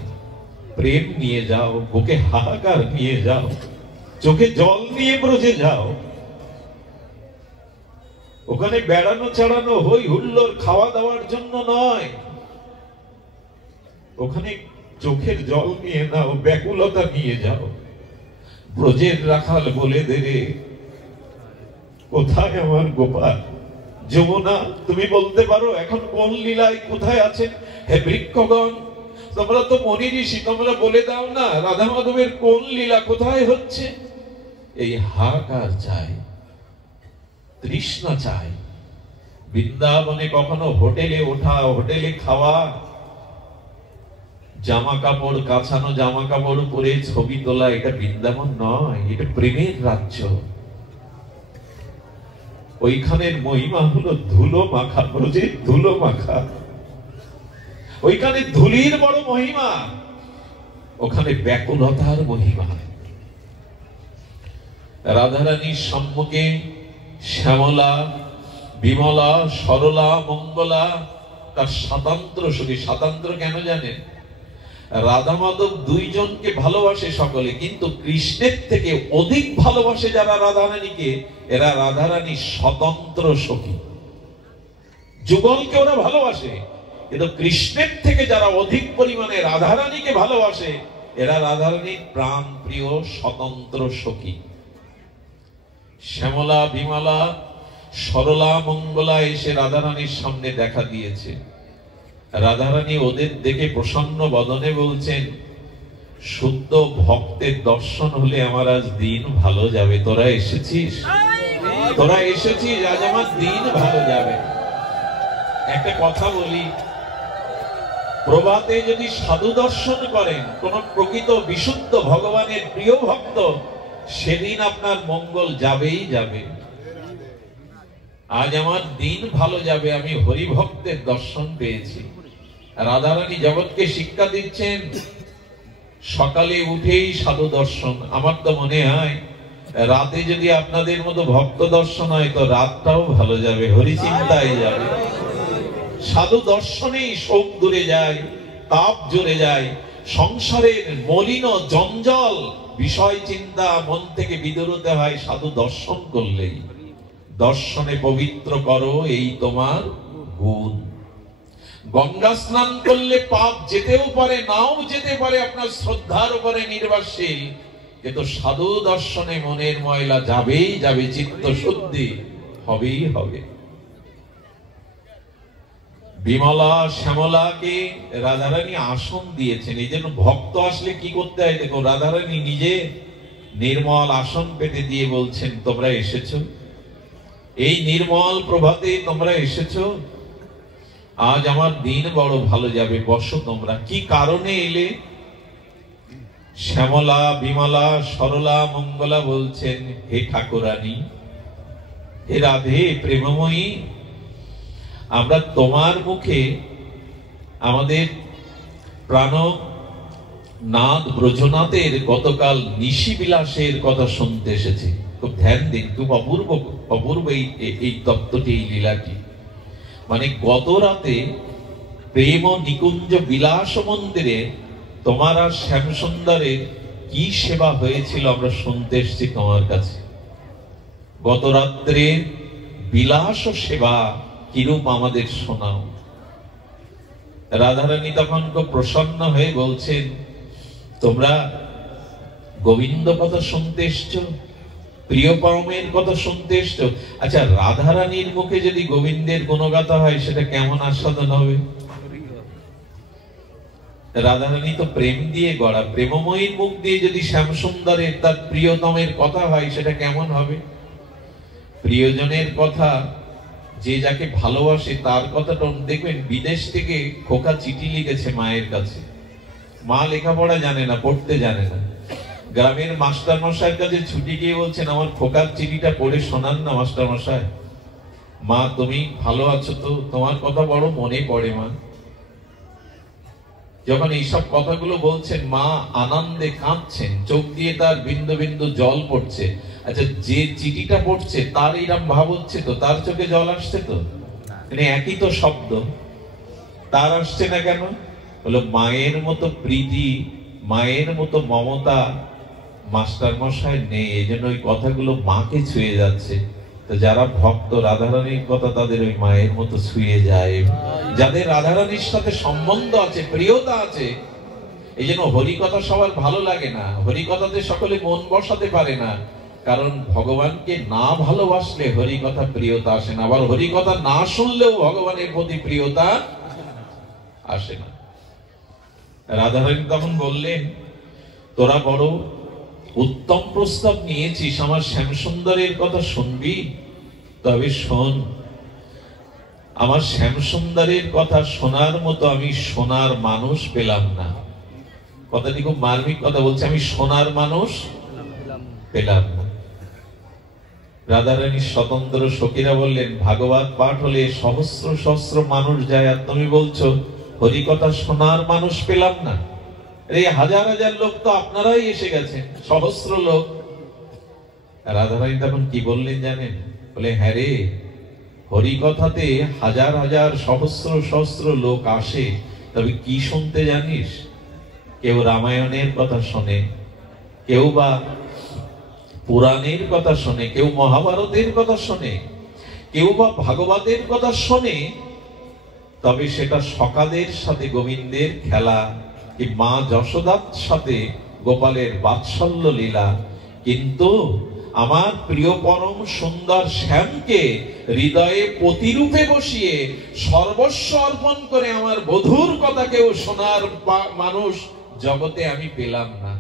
প্রেম নিয়ে যাও, বুকে হাহাকার নিয়ে যাও, চোখে জল নিয়ে ব্রজে যাও। ওখানে বেড়ানো ছাড়ানো হই হুল্লোড় খাওয়া দাওয়ার জন্য নয়। ওখানে চোখের জল নিয়ে নাও, ব্যাকুলতা নিয়ে যাও। ব্রজের রাখাল বলে দেবে কোথায় আমার গোপাল? যমুনা, তুমি বলতে পারো এখন কোন লীলায় কোথায় আছেন? হে বৃক্ষগণ, তোমরা তো মনি ঋষি, তোমরা বলে দাও না রাধা মাধবের কোন লীলা কোথায় হচ্ছে? এই হাহাকার চাই, তৃষ্ণা চাই। বৃন্দাবনে কখনো হোটেলে ওঠা, হোটেলে খাওয়া, জামা কাপড় কাছানো, জামা কাপড় পরে ছবি তোলা, এটা বৃন্দাবন নয়, এটা প্রেমের রাজ্য। ওইখানের মহিমা হলো ধুলো মাখা, ব্রজের ধুলো মাখা। ওইখানে ধুলির বড় মহিমা, ওখানে ব্যাকুলতার মহিমা। রাধারানীর সম্মুখে শ্যামলা, বিমলা, সরলা, মঙ্গলা তার স্বতন্ত্র সখী। স্বতন্ত্র কেন জানেন? রাধা মাধব দুইজনকে ভালোবাসে সকলে, কিন্তু কৃষ্ণের থেকে অধিক ভালোবাসে যারা রাধারানীকে, এরা রাধারানীর স্বতন্ত্র সখী। যুগলকে ওরা ভালোবাসে, কিন্তু কৃষ্ণের থেকে যারা অধিক পরিমাণে রাধারানীকে ভালোবাসে, এরা রাধারানীর প্রাণ প্রিয় স্বতন্ত্র সখী। শ্যামলা, বিমলা, সরলা, মঙ্গলা এসে রাধারানীর সামনে দেখা দিয়েছে। রাধারানী ওদের দেখে প্রসন্ন বদনে বলছেন, শুদ্ধ ভক্তের দর্শন হলে আমার আজ দিন ভালো যাবে। তোরা এসেছিস, তোরা এসেছিস, আজ আমার দিন ভালো যাবে। একটা কথা বলি, প্রভাতে যদি সাধু দর্শন করেন কোন প্রকৃত বিশুদ্ধ ভগবানের প্রিয় ভক্ত, সেদিন আপনার মঙ্গল যাবেই যাবে। আজ আমার দিন ভালো যাবে, আমি হরিভক্তের দর্শন পেয়েছি। রাধারানী জগৎকে শিক্ষা দিচ্ছেন সকালে উঠেই সাধু দর্শন। আমার তো মনে হয় রাতে যদি আপনাদের মতো ভক্ত দর্শন হয় তো রাতটাও ভালো যাবে, হরিচিন্তায় যাবে। সাধু দর্শনেই শোক দূরে যায়, তাপ জুড়ে যায়, সংসারের মলিন জঞ্জাল বিষয় চিন্তা মন থেকে বিদূরতে হয় সাধু দর্শন করলেই। দর্শনে পবিত্র করো এই তোমার গুণ। গঙ্গা স্নান করলে পাপ যেতেও পারে, নাও যেতে পারে, আপনার শ্রদ্ধার উপরে নির্ভরশীল, কিন্তু সাধু দর্শনে মনের ময়লা যাবেই যাবে, চিত্ত শুদ্ধি হবেই হবে। বিমলা শ্যামলাকে রাধারানী আসন দিয়েছেন, এই জন্য ভক্ত আসলে কি করতে হয় দেখো, রাধারানী নিজে নির্মল আসন পেতে দিয়ে বলছেন, তোমরা এসেছো এই নির্মল প্রভাতে, তোমরা এসেছো, আজ আমার দিন বড় ভালো যাবে, বসো তোমরা। কি কারণে এলে? শ্যামলা, বিমলা, সরলা, মঙ্গলা বলছেন, হে ঠাকুরানী, হে রাধে প্রেমময়ী, আমরা তোমার মুখে আমাদের প্রাণনাথ ব্রজনাথের গতকাল নিশি বিলাসের কথা শুনতে এসেছি। খুব ধ্যান দিন, খুব অপূর্ব এই তত্ত্বটি, এই লীলাটি। মানে গত রাতে প্রেম নিকুঞ্জ বিলাস মন্দিরে তোমার আর শ্যামসুন্দরের কি সেবা হয়েছিল আমরা শুনতে এসেছি তোমার কাছে। গত রাত্রে বিলাস সেবা কিরূপ আমাদের শোনাও। রাধারানী তখন খুব প্রসন্ন হয়ে বলছেন, তোমরা গোবিন্দ কথা শুনতে এসছো, প্রিয় পরমের কথা শুনতে এসছো। আচ্ছা, রাধারানীর মুখে যদি গোবিন্দের গুণগাথা হয় সেটা কেমন আস্বাদন হবে? রাধারানী তো প্রেম দিয়ে গড়া, প্রেমময়ীর মুখ দিয়ে যদি শ্যামসুন্দরের তার প্রিয়তমের কথা হয় সেটা কেমন হবে? প্রিয়জনের কথা, যে যাকে ভালোবাসে তার কথাটা দেখবেন। বিদেশ থেকে খোকা চিঠি লিখেছে মায়ের কাছে, মা লেখাপড়া জানে না, পড়তে জানে না, গ্রামের মাস্টার মশাইয়ের কাছে ছুটি গিয়ে বলছেন, আমার খোকার চিঠিটা পড়ে শোনান না মাস্টার মশাই। মা তুমি ভালো আছো তো? তোমার কথা বড় মনে পড়ে মা। যখন এইসব কথাগুলো বলছেন, মা আনন্দে কাঁদছেন, চোখ দিয়ে তার বিন্দু বিন্দু জল পড়ছে। আচ্ছা, যে চিঠিটা পড়ছে তার এইরকম ভাব হচ্ছে তো? তার চোখে জল আসছে তো? মানে একই তো শব্দ, তার আসছে না কেন? বলো, মায়ের মতো প্রীতি, মায়ের মতো মমতা মাস্টার মশাই নেই, এই জন্য ওই কথাগুলো মাকে ছুঁয়ে যাচ্ছে। তো যারা ভক্ত রাধারানীর কথা, তাদের ওই মায়ের মতো ছুঁয়ে যায়। যাদের রাধারানীর সাথে সম্বন্ধ আছে, প্রিয়তা আছে, এই জন্য হরিকথা সবার ভালো লাগে না, হরিকথাতে সকলে মন বসাতে পারে না, কারণ ভগবানকে না ভালোবাসলে হরিকথা প্রিয়তা আসে না, আবার হরিকথা না শুনলেও ভগবানের প্রতি প্রিয়তা আসে না। রাধারানী তখন বললেন, তোরা বড় উত্তম প্রস্তাব নিয়েছিস, আমার শ্যামসুন্দরের কথা শুনবি? তবে শোন, আমার শ্যামসুন্দরের কথা শোনার মতো আমি সোনার মানুষ পেলাম না। কথাটি খুব মার্মিক কথা বলছে, আমি সোনার মানুষ পেলাম না। রাধারানী স্বতন্ত্র সখীরা বললেন, ভাগবত পাঠ হলে সহস্র সহস্র মানুষ যায়, আর তুমি বলছো হরিকথা শোনার মানুষ পেলাম না? এই হাজার হাজার লোক তো আপনারাই এসে গেছেন, সহস্র লোক। রাধারানী তখন কি বললেন জানেন? বলে, হ্যাঁ রে, হরিকথাতে হাজার হাজার সহস্র সহস্র লোক আসে, তবে কি শুনতে জানিস? কেউ রামায়ণের কথা শোনে, কেউ বা পুরাণের কথা শোনে, কেউ মহাভারতের কথা শোনে, কেউ বা ভাগবতের কথা শোনে, তবে সেটা সকাদের সাথে গোবিন্দের খেলা, কি মা যশোদার সাথে গোপালের বাৎসল্য লীলা। কিন্তু আমার প্রিয় পরম সুন্দর শ্যামকে হৃদয়ে প্রতিরূপে বসিয়ে সর্বস্ব অর্পণ করে আমার বধূর কথা কেউ শোনার মানুষ জগতে আমি পেলাম না।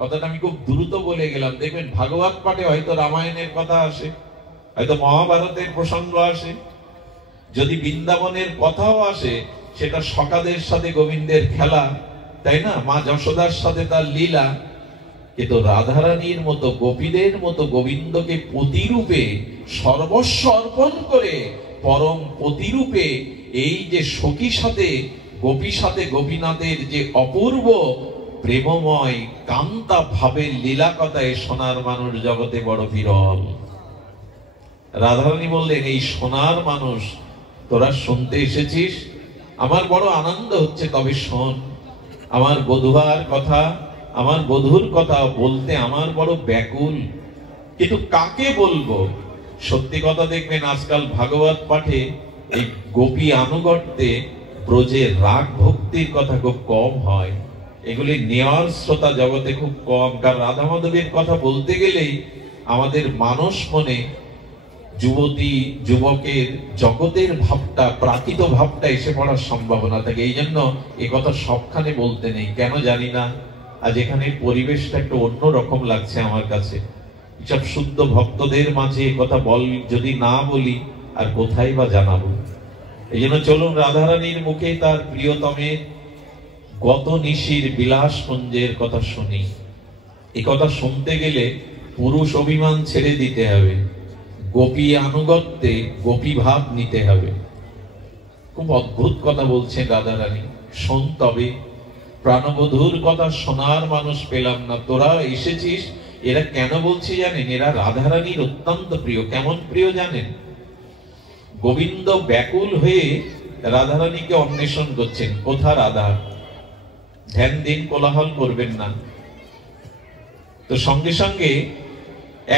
কথাটা আমি খুব দ্রুত বলে গেলাম। দেখবেন ভাগবত পাঠে হয়তো রামায়ণের কথা আসে, হয়তো মহাভারতের প্রসঙ্গ আসে, যদি বৃন্দাবনের কথাও আসে, সেটা সকাদের সাথে গোবিন্দের খেলা, তাই না, মা যশোদার সাথে তার লীলা। কিন্তু রাধারানীর মতো, গোপীদের মতো গোবিন্দকে প্রতিরূপে সর্বস্ব অর্পণ করে পরম প্রতিরূপে এই যে সখী সাথে গোপী সাথে গোপীনাথের যে অপূর্ব প্রেমময় কান্তা ভাবের লীলা কথায় সোনার মানুষ জগতে বড় বিরল। রাধারানী বললেন, এই সোনার মানুষ তোরা শুনতে এসেছিস, আমার বড় আনন্দ হচ্ছে, তবে শোন, আমার বধূর কথা, আমার বধূর কথা বলতে আমার বড় ব্যাকুল, কিন্তু কাকে বলবো? সত্যি কথা দেখবেন, আজকাল ভাগবত পাঠে এই গোপী আনুগত্যে ব্রজের রাগ ভক্তির কথা খুব কম হয়, এগুলি নেওয়ার শ্রোতা জগতে খুব কম। কারণ রাধা মাধবের কথা বলতে গেলেই আমাদের মানস মনে যুবতী যুবকের জগতের ভাবটা, প্রাকৃত ভাবটা এসে পড়ার সম্ভাবনা থাকে। এই জন্য এ কথা সবখানে বলতে নেই, কেন জানি না। আজ এখানে পরিবেশটা একটু অন্যরকম লাগছে আমার কাছে। সব শুদ্ধ ভক্তদের মাঝে এ কথা যদি না বলি আর কোথায় বা জানাবো। এই জন্য চলুন রাধারানীর মুখে তার প্রিয়তমের গত নিশির বিলাস পুঞ্জের কথা শুনি। এই কথা শুনতে গেলে পুরুষ অভিমান ছেড়ে দিতে হবে, গোপী আনুগত্যে গোপী ভাব নিতে হবে। খুব অদ্ভুত কথা বলছেন রাধারানী, শোন তবে। প্রাণবধূর কথা শোনার মানুষ পেলাম না, তোরা এসেছিস। এরা কেন বলছি জানেন? এরা রাধারানীর অত্যন্ত প্রিয়। কেমন প্রিয় জানেন? গোবিন্দ ব্যাকুল হয়ে রাধারানীকে অন্বেষণ করছেন, কোথা রাধা। ধ্যান দিন, কোলাহল করবেন না। তো সঙ্গে সঙ্গে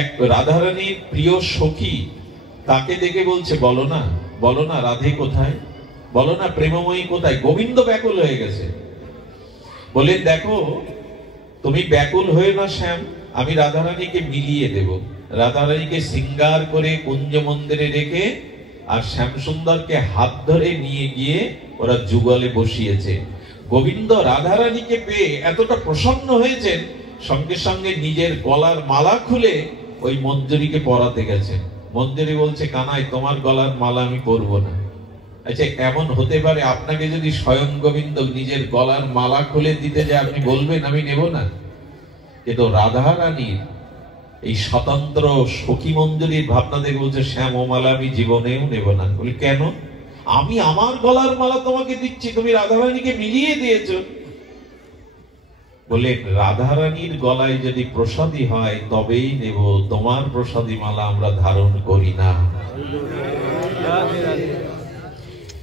এক রাধারানীর প্রিয় সখী তাকে দেখে বলছে, বলো না, বলো না রাধে কোথায়, বলো না প্রেমময়ী কোথায়। গোবিন্দ ব্যাকুল হয়ে গেছে। বলে, দেখো তুমি ব্যাকুল হয়ে না শ্যাম, আমি রাধারানীকে মিলিয়ে দেব। রাধারানীকে শৃঙ্গার করে কুঞ্জ মন্দিরে রেখে আর শ্যাম সুন্দরকে হাত ধরে নিয়ে গিয়ে ওরা যুগলে বসিয়েছে। গোবিন্দ রাধারানীকে পেয়ে এতটা প্রসন্ন হয়েছেন, সঙ্গে সঙ্গে নিজের গলার মালা খুলে ওই মঞ্জুরিকে পরাতে গেছেন। মঞ্জুরি বলছে, কানাই তোমার গলার মালা আমি পরবো না। আচ্ছা, এমন হতে পারে আপনাকে যদি স্বয়ং গোবিন্দ নিজের গলার মালা খুলে দিতে যায়, আপনি বলবেন আমি নেব না? কিন্তু রাধারানীর এই স্বতন্ত্র সখী মঞ্জুরির ভাবনা দেখে বলছে, শ্যাম ও মালা আমি জীবনেও নেব না। বলি, কেন? আমি আমার গলার মালা তোমাকে দিচ্ছি, তুমি রাধারানীকে মিলিয়ে দিয়েছো। বলে, রাধারানীর গলায় যদি প্রসাদী হয় তবেই নেব, তোমার প্রসাদী মালা আমরা ধারণ করি না।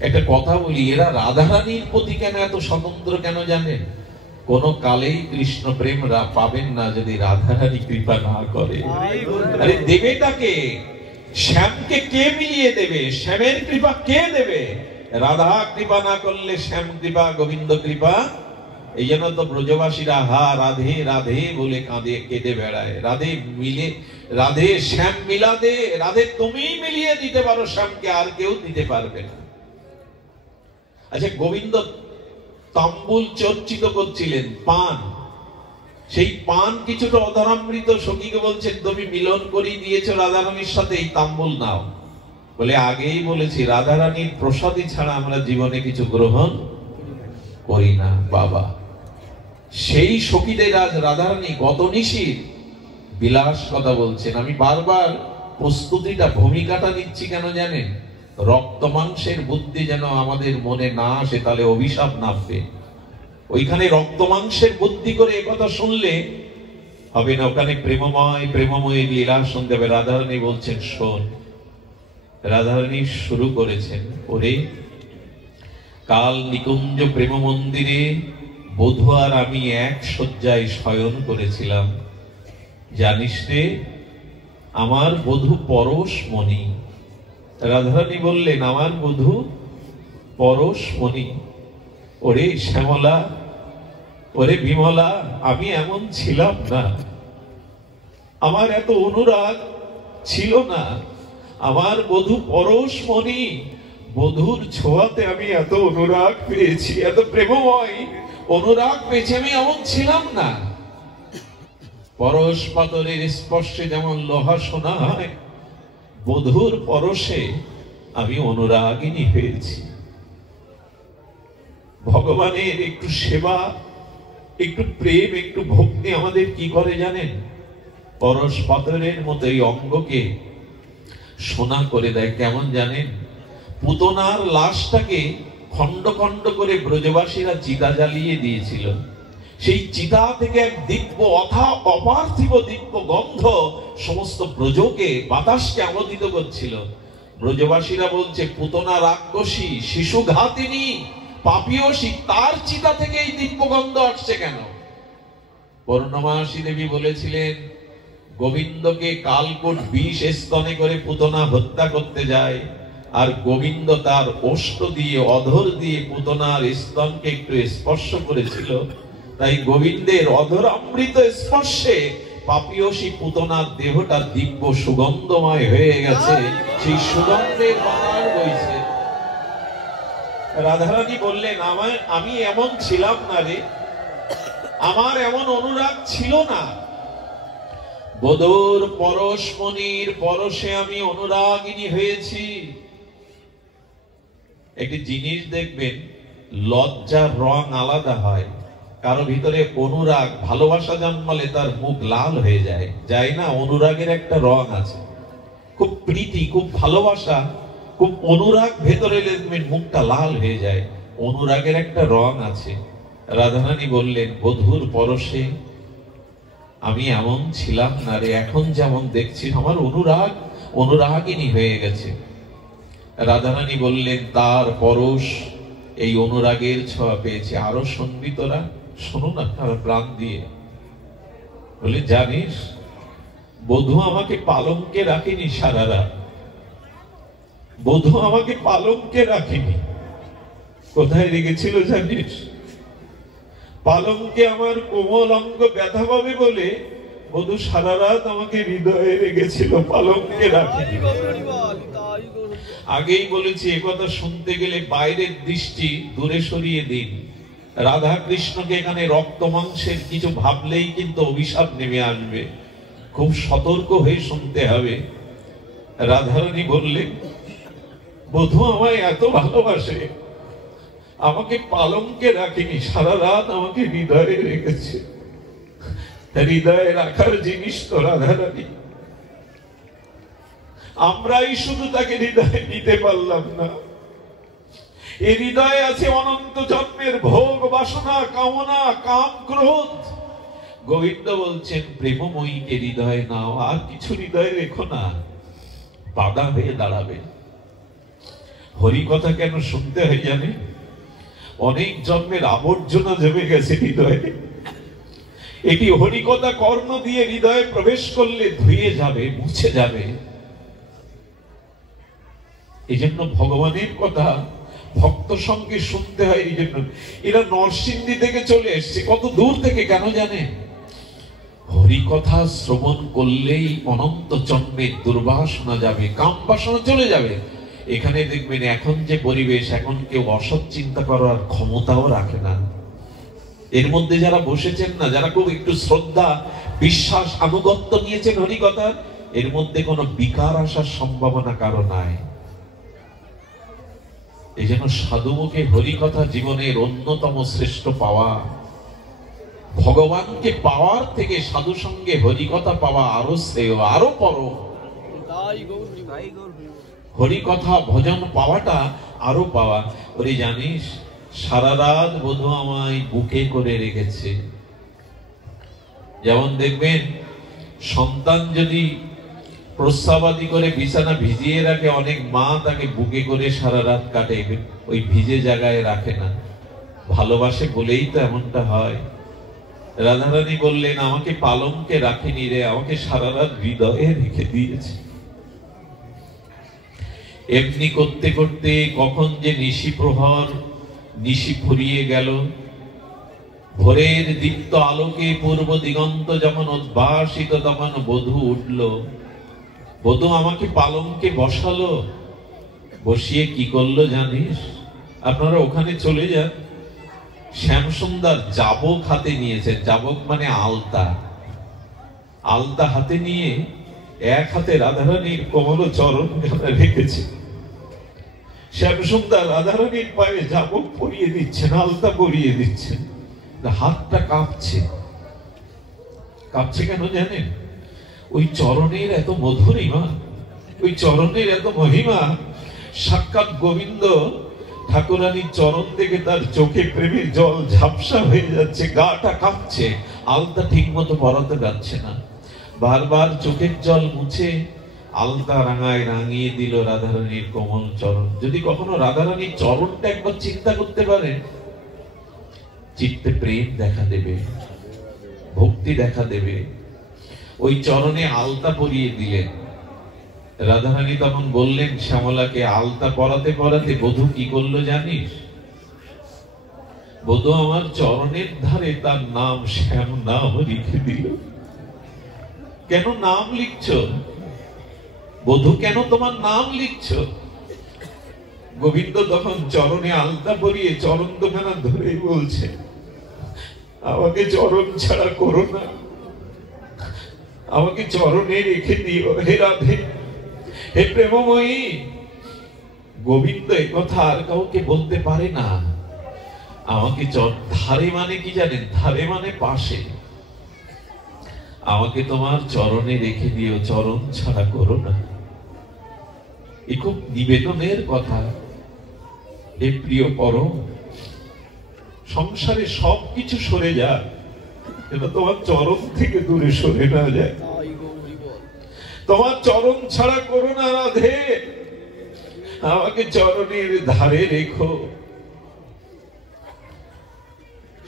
একটা কথা বলি, এরা রাধারানীর প্রতি কেন এত স্বতন্ত্র কেন জানেন? কোন কালেই কৃষ্ণ প্রেম পাবেন না যদি রাধারানী কৃপা না করে। আরে দেবেটাকে, শ্যামকে কে মিলিয়ে দেবে? শ্যামের কৃপা কে দেবে? রাধা কৃপা না করলে শ্যাম কৃপা, গোবিন্দ কৃপা। এই জন্য তো ব্রজবাসীরা হা রাধে রাধে বলে কাঁদে কেঁদে বেড়ায়। রাধে মিলে, রাধে শ্যাম মিলা দে, রাধে তুমি মিলিয়ে দিতে পারো শ্যামকে, আর কেউ দিতে পারবে না। আচ্ছা, গোবিন্দ তাম্বুল চর্চিত করছিলেন, পান। সেই পান কিছুটা অধরামৃত সখীকে বলছেন, তুমি মিলন করিয়ে দিয়েছো রাধারানীর সাথে, এই তাম্বুল নাও। বলে, আগেই বলেছি রাধারানীর প্রসাদী ছাড়া আমরা জীবনে কিছু গ্রহণ করি না বাবা। সেই সখীদের আজ রাধারানী গত নিশির বিলাস কথা বলছেন। আমি বারবার প্রস্তুতিটা, ভূমিকাটা নিচ্ছি কেন জানেন? রক্ত মাংসের বুদ্ধি যেন আমাদের মনে না আসে, তাহলে অভিশাপ নামবে। ওইখানে রক্ত মাংসের বুদ্ধি করে একথা শুনলে হবে না। ওখানে প্রেমময় প্রেমময় লীলা শুনতে হবে। রাধারানী বলছেন, শোন। রাধারানী শুরু করেছেন, ওরে কাল নিকুঞ্জ প্রেম মন্দিরে বধূ আর আমি এক শয্যায় শয়ন করেছিলাম। জানিস রে, আমার বধূ পরশমণি। রাধারানী বললেন, আমার বধূ পরশমণি। ওরে শ্যামলা, ওরে বিমলা, আমি এমন ছিলাম না, আমার এত অনুরাগ ছিল না। আমার বধূ পরশমণি, বধূর ছোঁয়াতে আমি এত অনুরাগ পেয়েছি, এত প্রেমময় অনুরাগ পেয়েছি, আমি এমন ছিলাম না। পরশ পাতরের স্পর্শে যেমন লোহা সোনা হয়, বধূর পরশে আমি অনুরাগিনী হয়েছি। ভগবানের একটু সেবা, একটু প্রেম, একটু ভক্তি আমাদের কি করে জানেন? পরশ পাতরের মতো এই অঙ্গকে সোনা করে দেয়। কেমন জানেন? পুতনার লাশটাকে খন্ড খন্ড করে ব্রজবাসীরা চিতা জ্বালিয়ে দিয়েছিল। সেই চিতা থেকে এক দিব্য অপার্থিব দিব্য গন্ধ সমস্ত ব্রজকে, বাতাসকে আমোদিত করছিল। ব্রজবাসীরা বলছে, পুতনা রাক্ষসী, শিশু ঘাতিনী, পাপিয়সী, তার চিতা থেকে এই দিব্য গন্ধ আসছে কেন? পূর্ণমাসী দেবী বলেছিলেন, গোবিন্দকে কালকূট বিষ স্তনে করে পুতনা হত্যা করতে যায়, আর গোবিন্দ তার ওষ্ঠ দিয়ে অধর দিয়ে পুতনার স্তনকে একটু স্পর্শ করেছিল, তাই গোবিন্দের অধর অমৃত স্পর্শে পাপিয়সী পুতনার দেহটা দিব্য সুগন্ধময় হয়ে গেছে, সেই সুগন্ধের বাতাস বইছে। রাধারানী বললেন, আমি এমন ছিলাম না রে, আমার এমন অনুরাগ ছিল না। বধূর পরশমণির পরশে আমি অনুরাগিনী হয়েছি। একটি জিনিস দেখবেন, লজ্জার রং আলাদা হয়। কারো ভিতরে অনুরাগ ভালোবাসা জন্মালে তার মুখ লাল হয়ে যায়, যায় না? অনুরাগের একটা রং আছে, খুব প্রীতি, খুব ভালোবাসা, খুব অনুরাগ ভেতরে দেখবেন মুখটা লাল হয়ে যায়। অনুরাগের একটা রং আছে। রাধারানী বললেন, বধূর পরশে আমি এমন ছিলাম না রে, এখন যেমন দেখছি আমার অনুরাগিনী হয়ে গেছে। রাধারানী বললেন, তার পরশ এই অনুরাগের ছোঁয়া পেয়েছে। আরো শুনবি তোরা? শোনো না প্রাণ দিয়ে। বলে, জানিস বধূ আমাকে পালঙ্কে রাখেনি সারা রাত, বধূ আমাকে পালঙ্কে রাখেনি। কোথায় রেখেছিল জানিস? পালঙ্কে আমার কোমল অঙ্গ ব্যথা পাবে বলে বধূ সারা রাত আমাকে হৃদয়ে রেখেছিল, পালঙ্কে রাখেনি। আগেই বলেছি, একথা শুনতে গেলে বাইরের দৃষ্টি দূরে সরিয়ে দিন। রাধা কৃষ্ণকে এখানে রক্ত মাংসের কিছু ভাবলেই কিন্তু অভিশাপ নেমে আসবে, খুব সতর্ক হয়ে শুনতে হবে। রাধারানী বললেন, বধূ আমায় এত ভালোবাসে, আমাকে পালঙ্কে রাখেনি, সারা রাত আমাকে হৃদয়ে রেখেছে। হৃদয়ে রাখার জিনিস তো রাধারানী, আমরাই শুধু তাকে হৃদয়ে নিতে পারলাম না। এই হৃদয়ে আছে অনন্ত জন্মের ভোগ বাসনা, কামনা, কাম, ক্রোধ। গোবিন্দ বলছেন, প্রেমময়ীকে হৃদয়ে নাও, আর কিছু হৃদয়ে রেখো না, বাধা হয়ে দাঁড়াবে। হরি কথা কেন শুনতে হয় জানে? অনেক জন্মের আবর্জনা জমে গেছে হৃদয়ে। এটি হরিকথা কর্ণ দিয়ে হৃদয়ে প্রবেশ করলে ধুয়ে যাবে, মুছে যাবে। এই জন্য ভগবানের কথা ভক্ত সঙ্গে শুনতে হয়। এই জন্য এরা নরসিংদী থেকে চলে এসছে, কত দূর থেকে, কেন জানে? হরিকথা শ্রবণ করলেই অনন্ত জন্মের দুর্বাসনা যাবে, কাম বাসনা চলে যাবে। এখানে দেখবেন এখন যে পরিবেশ, এখন কেউ অসৎ চিন্তা করার ক্ষমতাও রাখে না। এর মধ্যে যারা বসেছেন না, যারা খুব একটু শ্রদ্ধা, বিশ্বাস, আনুগত্য নিয়েছেন হরিকথার, এর মধ্যে কোনো বিকার আসার সম্ভাবনা কারো নাই। এই জন্য সাধুমুখে হরিকথা জীবনের অন্যতম শ্রেষ্ঠ পাওয়া। ভগবানকে পাওয়ার থেকে সাধু সঙ্গে হরিকথা পাওয়া আরো শ্রেয়, আরো পরম। হরিকথা ভজন পাওয়াটা আরো পাওয়া। ওরে জানিস, সারা রাত বধূ আমায় বুকে করে রেখেছে। যেমন দেখবেন, সন্তান যদি প্রস্রাবাদি করে বিছানা ভিজিয়ে রাখে, অনেক মা তাকে বুকে করে সারা রাত কাটে, ওই ভিজে জায়গায় রাখে না। ভালোবাসে বলেই তো এমনটা হয়। রাধারানী বললেন, আমাকে পালঙ্কে রাখেনি রে, আমাকে সারা রাত হৃদয়ে রেখে দিয়েছে। এমনি করতে করতে কখন যে নিশি প্রহর, নিশি ফুরিয়ে গেল। ভোরের দীপ্ত আলোকে পূর্ব দিগন্ত যখন উদ্ভাসিত, তখন বধূ উঠল। বধূ আমাকে পালঙ্কে বসালো, বসিয়ে কি করলো জানিস? আপনারা ওখানে চলে যান, শ্যামসুন্দর যাবক হাতে নিয়েছে। যাবক মানে আলতা। আলতা হাতে নিয়ে এক হাতে রাধারানীর কোমল চরণ রেখেছে। শ্যামসুন্দর রাধারানীর পায়ে যাবক পরিয়ে দিচ্ছেন, আলতা পরিয়ে দিচ্ছেন। হাতটা কাঁপছে। কাঁপছে কেন জানেন? ওই চরণের এত মধুরিমা, ওই চরণের এত মহিমা। সাক্ষাৎ গোবিন্দ ঠাকুরানীর চরণ থেকে তার চোখে প্রেমের জল ঝাপসা হয়ে যাচ্ছে, গাটা কাঁপছে। আলতা ঠিক মতো পরাতে যাচ্ছে না, বারবার চোখের জল মুছে আলতা রাঙায় রাঙিয়ে দিল রাধারানীর কোমল চরণ। যদি কখনো রাধারানীর চরণটা একবার চিন্তা করতে পারে, চিত্তে প্রেম দেখা দেবে, ভক্তি দেখা দেবে। ওই চরণে আলতা পরিয়ে দিলেন। রাধারানী তখন বললেন শ্যামলাকে, আলতা পরাতে পরাতে বধূ কি করলো জানিস? বধূ আমার চরণের ধারে তার নাম শ্যাম নাম লিখে দিল। কেন নাম লিখছ বধূ, কেন তোমার নাম লিখছ? গোবিন্দ তখন চরণে আলতা পরিয়ে চরণ দুখানা ধরে বলছে, আমাকে চরণ ছাড়া করো না, আমাকে চরণে রেখে দিও হে রাধে, হে প্রেমময়ী। গোবিন্দ এ কথা আর কাউকে বলতে পারে না। আমাকে ধারে মানে কি জানেন? ধারে মানে পাশে। আমাকে তোমার চরণে রেখে দিও, চরণ ছাড়া করো না। এ খুব নিবেদনের কথা। হে প্রিয় পরম, সংসারে সবকিছু সরে যাক, কিন্তু তোমার চরণ থেকে দূরে সরে না যায়। তোমার চরণ ছাড়া করো না রাধে, আমাকে চরণের ধারে রেখো।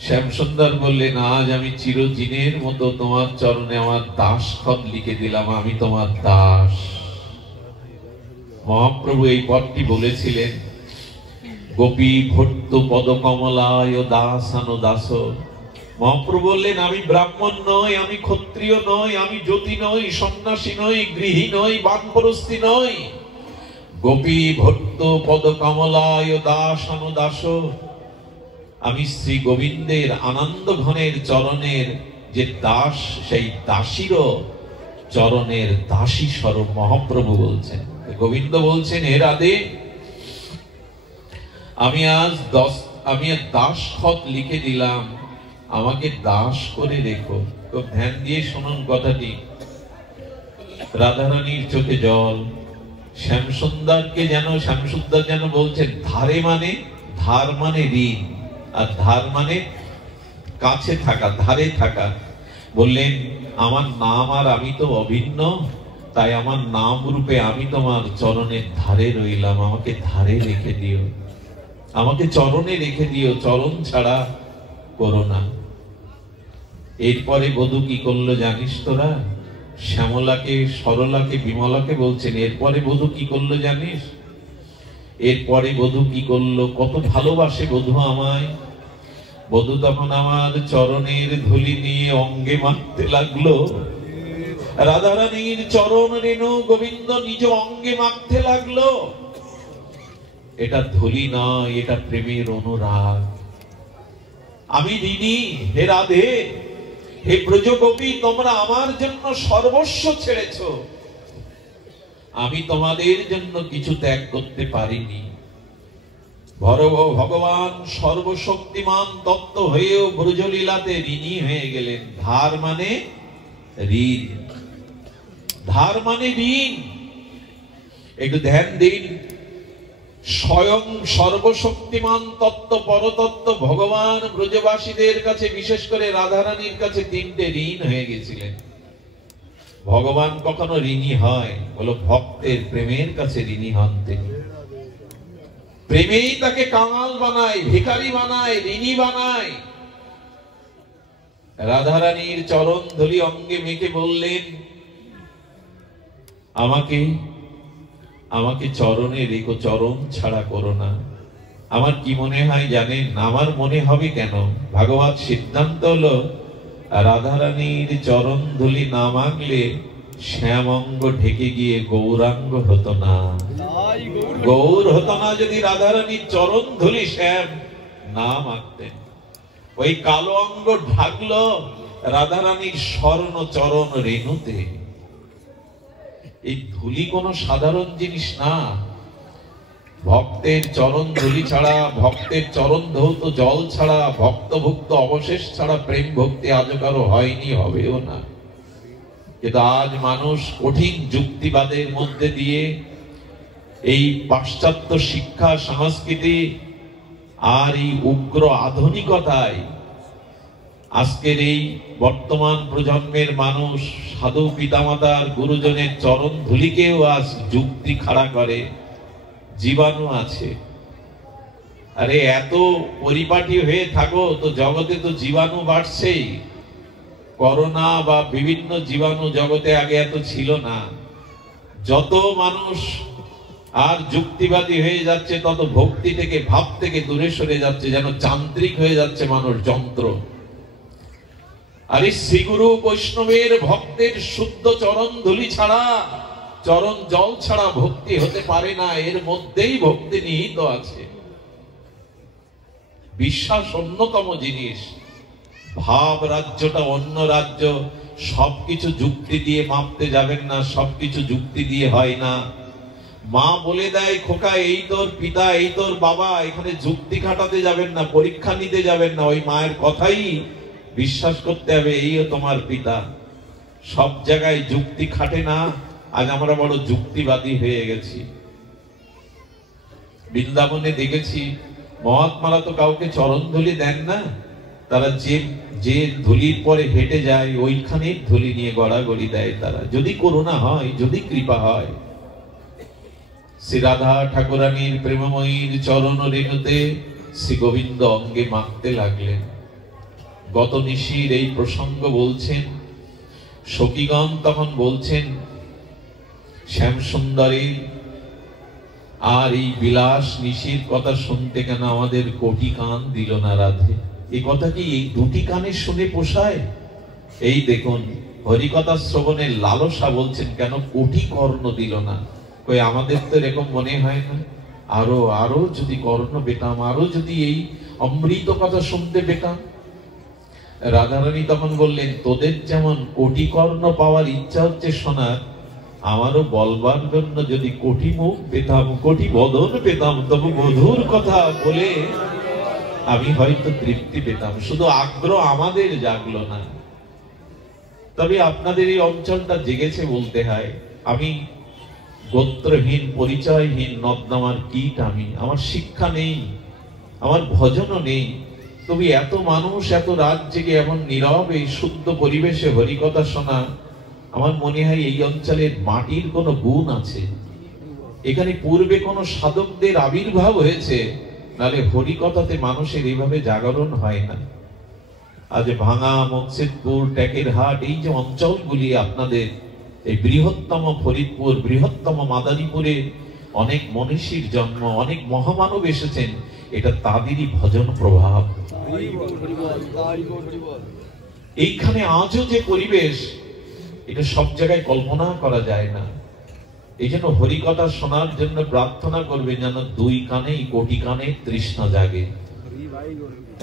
শ্যামসুন্দর বললেন, আজ আমি চিরদিনের মতো তোমার চরণে আমার দাসখত লিখে দিলাম, আমি তোমার দাস। মহাপ্রভু এই পদটি বলেছিলেন, গোপী ভট্ট পদ কমলায় দাসানো দাস। মহাপ্রভু বললেন, আমি ব্রাহ্মণ নই, আমি ক্ষত্রিয় নই, আমি জ্যোতি নই, সন্ন্যাসী নই, গৃহী নই, বানপ্রস্থী নই। গোপী ভট্ট পদ কমলায় দাসানো দাস। আমি শ্রী গোবিন্দের আনন্দ ঘনের চরণের যে দাস, সেই দাসীরও চরণের দাসী স্বরূপ। মহাপ্রভু বলছেন, গোবিন্দ বলছেন, হে রাধে, আমি আজ দাসখত লিখে দিলাম, আমাকে দাস করে রেখো। খুব ধ্যান দিয়ে শুনুন কথাটি। রাধারানীর চোখে জল। শ্যামসুন্দর যেন বলছেন, ধারে মানে, ধার মানে ঋণ, আর ধার মানে কাছে থাকা, ধারে থাকা। বললেন, আমার নাম আর আমি তো অভিন্ন, তাই আমার নাম রূপে আমি তোমার চরণের ধারে রইলাম, আমাকে ধারে রেখে দিও, আমাকে চরণে রেখে দিও, চরণ ছাড়া করো না। এরপরে বধূ কি করলো জানিস তোরা? শ্যামলাকে, সরলাকে, বিমলাকে বলছেন, এরপরে বধূ কি করলো জানিস? এরপরে বধূ কি করলো? কত ভালোবাসে বধূ আমায়। বধূ তখন আমার চরণের ধুলি নিয়ে অঙ্গে মাখতে লাগলো। রাধারানীর চরণ রেণু গোবিন্দ নিজ অঙ্গে মাখতে লাগলো। এটা ধুলি নয়, এটা প্রেমের অনুরাগ। আমি ঋণী হে রাধে, হে ব্রজগোপী, তোমরা আমার জন্য সর্বস্ব ছেড়েছো, আমি তোমাদের জন্য কিছু ত্যাগ করতে পারিনি। ভগবান সর্বশক্তিমান তত্ত্ব হয়েও ব্রজলীলাতে ঋণী হয়ে গেলেন। ধার মানে ঋণ, ধার মানে ঋণ। একটু ধ্যান দিন। স্বয়ং সর্বশক্তিমান তত্ত্ব, পরতত্ত্ব ভগবান ব্রজবাসীদের কাছে, বিশেষ করে রাধারানীর কাছে তিনটে ঋণ হয়ে গেছিলেন। ভগবান কখনো ঋণী হয়? বলো, ভক্তের প্রেমের কাছে ঋণী হন তিনি। প্রেমেই তাকে কাঙাল বানায়, ভিখারি বানায়, ঋণী বানায়। রাধারানীর চরণ ধুলি অঙ্গে মেখে বললেন, আমাকে চরণে রেখো, চরণ ছাড়া করো না। আমার কি মনে হয় জানেন? আমার মনে হবে কেন? ভাগবত সিদ্ধান্ত হলো, রাধারানীর চরণ ধুলি না মাখলে শ্যামঙ্গ ঢেকে গিয়ে গৌরাঙ্গ হতো না। গৌর হতো না যদি রাধারানীর চরণ ধুলি শ্যাম না মাখতেন। ওই কালো অঙ্গ ঢাকলো রাধারানীর স্বর্ণ চরণ রেণুতে। এই ধুলি কোনো সাধারণ জিনিস না। ভক্তের চরণ ধুলি ছাড়া, ভক্তের চরণ ধৌত জল ছাড়া, ভক্তভুক্ত অবশেষ ছাড়া প্রেম ভক্তি আজও কারো হয়নি, হবেও না। কিন্তু আজ মানুষ কঠিন যুক্তিবাদের মধ্যে দিয়ে, এই পাশ্চাত্য শিক্ষা সংস্কৃতি আর এই উগ্র আধুনিকতায় আজকের এই বর্তমান প্রজন্মের মানুষ সাধু পিতামাতার গুরুজনের চরণ ধুলিকেও আজ যুক্তি খাড়া করে, জীবাণু আছে। আরে এত পরিপাটি হয়ে থাকো তো জগতে তো জীবাণু বাড়ছেই। করোনা বা বিভিন্ন জীবাণু জগতে আগে এত ছিল না। যত মানুষ আর যুক্তিবাদী হয়ে যাচ্ছে তত ভক্তি থেকে, ভাব থেকে দূরে সরে যাচ্ছে, যেন যান্ত্রিক হয়ে যাচ্ছে মানুষ, যন্ত্র। আরে শ্রীগুরু বৈষ্ণবের ভক্তের শুদ্ধ চরণ ধুলি ছাড়া, চরণ জল ছাড়া ভক্তি হতে পারে না। এর মধ্যেই ভক্তি নিহিত আছে। বিশ্বাস অন্যতম জিনিস, ভাব রাজ্যটা অন্য রাজ্য। সবকিছু যুক্তি দিয়ে মাপতে যাবেন না, সবকিছু যুক্তি দিয়ে হয় না। মা বলে দেয়, খোকা এই তোর পিতা, এই তোর বাবা, এখানে যুক্তি খাটাতে যাবেন না, পরীক্ষা নিতে যাবেন না, ওই মায়ের কথাই বিশ্বাস করতে হবে, এইও তোমার পিতা। সব জায়গায় যুক্তি খাটে না। আজ আমরা বড় যুক্তিবাদী হয়ে গেছি। বৃন্দাবনে দেখেছি মহাত্মারা তো কাউকে চরণ ধুলি দেন না, তারা যে ধুলির পরে হেঁটে যায় ওইখানে ধুলি নিয়ে গড়াগড়ি দেয় তারা, যদি করুণা হয়, যদি কৃপা হয়। শ্রী রাধা ঠাকুরানীর প্রেমময়ীর চরণ রেণুতে শ্রী গোবিন্দ অঙ্গে মাখতে লাগলেন। গত নিশির এই প্রসঙ্গ বলছেন, সখীগণ তখন বলছেন, শ্যাম সুন্দরী আর এই বিলাস নিশির কথা শুনতে কেন আমাদের কোটি কান দিল না রাধে? এই কথা কি এই দুটি কানে শুনে পোষায়? এই দেখুন হরিকথা শ্রবণের লালসা বলছেন কেন কোটি কর্ণ দিল না। কই আমাদের তো এরকম মনে হয় না, আরো আরো যদি কর্ণ পেতাম, আরো যদি এই অমৃত কথা শুনতে পেতাম। রাধারানী তখন বললেন, তোদের যেমন কোটি কর্ণ পাওয়ার ইচ্ছা হচ্ছে শোনার, আমারও বলবার জন্য যদি কোটি মুখ পেতাম, কোটি বদন পেতাম, তবু মধুর কথা বলে আমি হয়তো তৃপ্তি পেতাম। শুধু আগ্রহ আমাদের জাগলো না। তবে আপনাদের এই অঞ্চলটা জেগেছে বলতে হয়। আমি গোত্রহীন, পরিচয়হীন, নদনামার কীট আমি, আমার শিক্ষা নেই, আমার ভজনও নেই। তবে এত মানুষ এত রাত জেগে এমন নীরবে শুদ্ধ পরিবেশে হরিকথা শোনা, আমার মনে হয় এই অঞ্চলের মাটির কোনো গুণ আছে। এখানে পূর্বে কোনো সাধকদের আবির্ভাব হয়েছে, নালে হরিকথাতে মানুষের এইভাবে জাগরণ হয় না। আজ ভাঙা, মকসিদপুর, টেকেরহাট, এই যে অঞ্চলগুলি আপনাদের, এই বৃহত্তম ফরিদপুর, বৃহত্তম মাদারীপুরে অনেক মনীষীর জন্ম, অনেক মহামানব এসেছেন, এটা তাদেরই ভজন প্রভাব। এইখানে আজও যে পরিবেশ, এটা সব জায়গায় কল্পনা করা যায় না। এই জন্য হরিকথা শোনার জন্য প্রার্থনা করবে যেন দুই কানেই কোটি কানে তৃষ্ণা জাগে।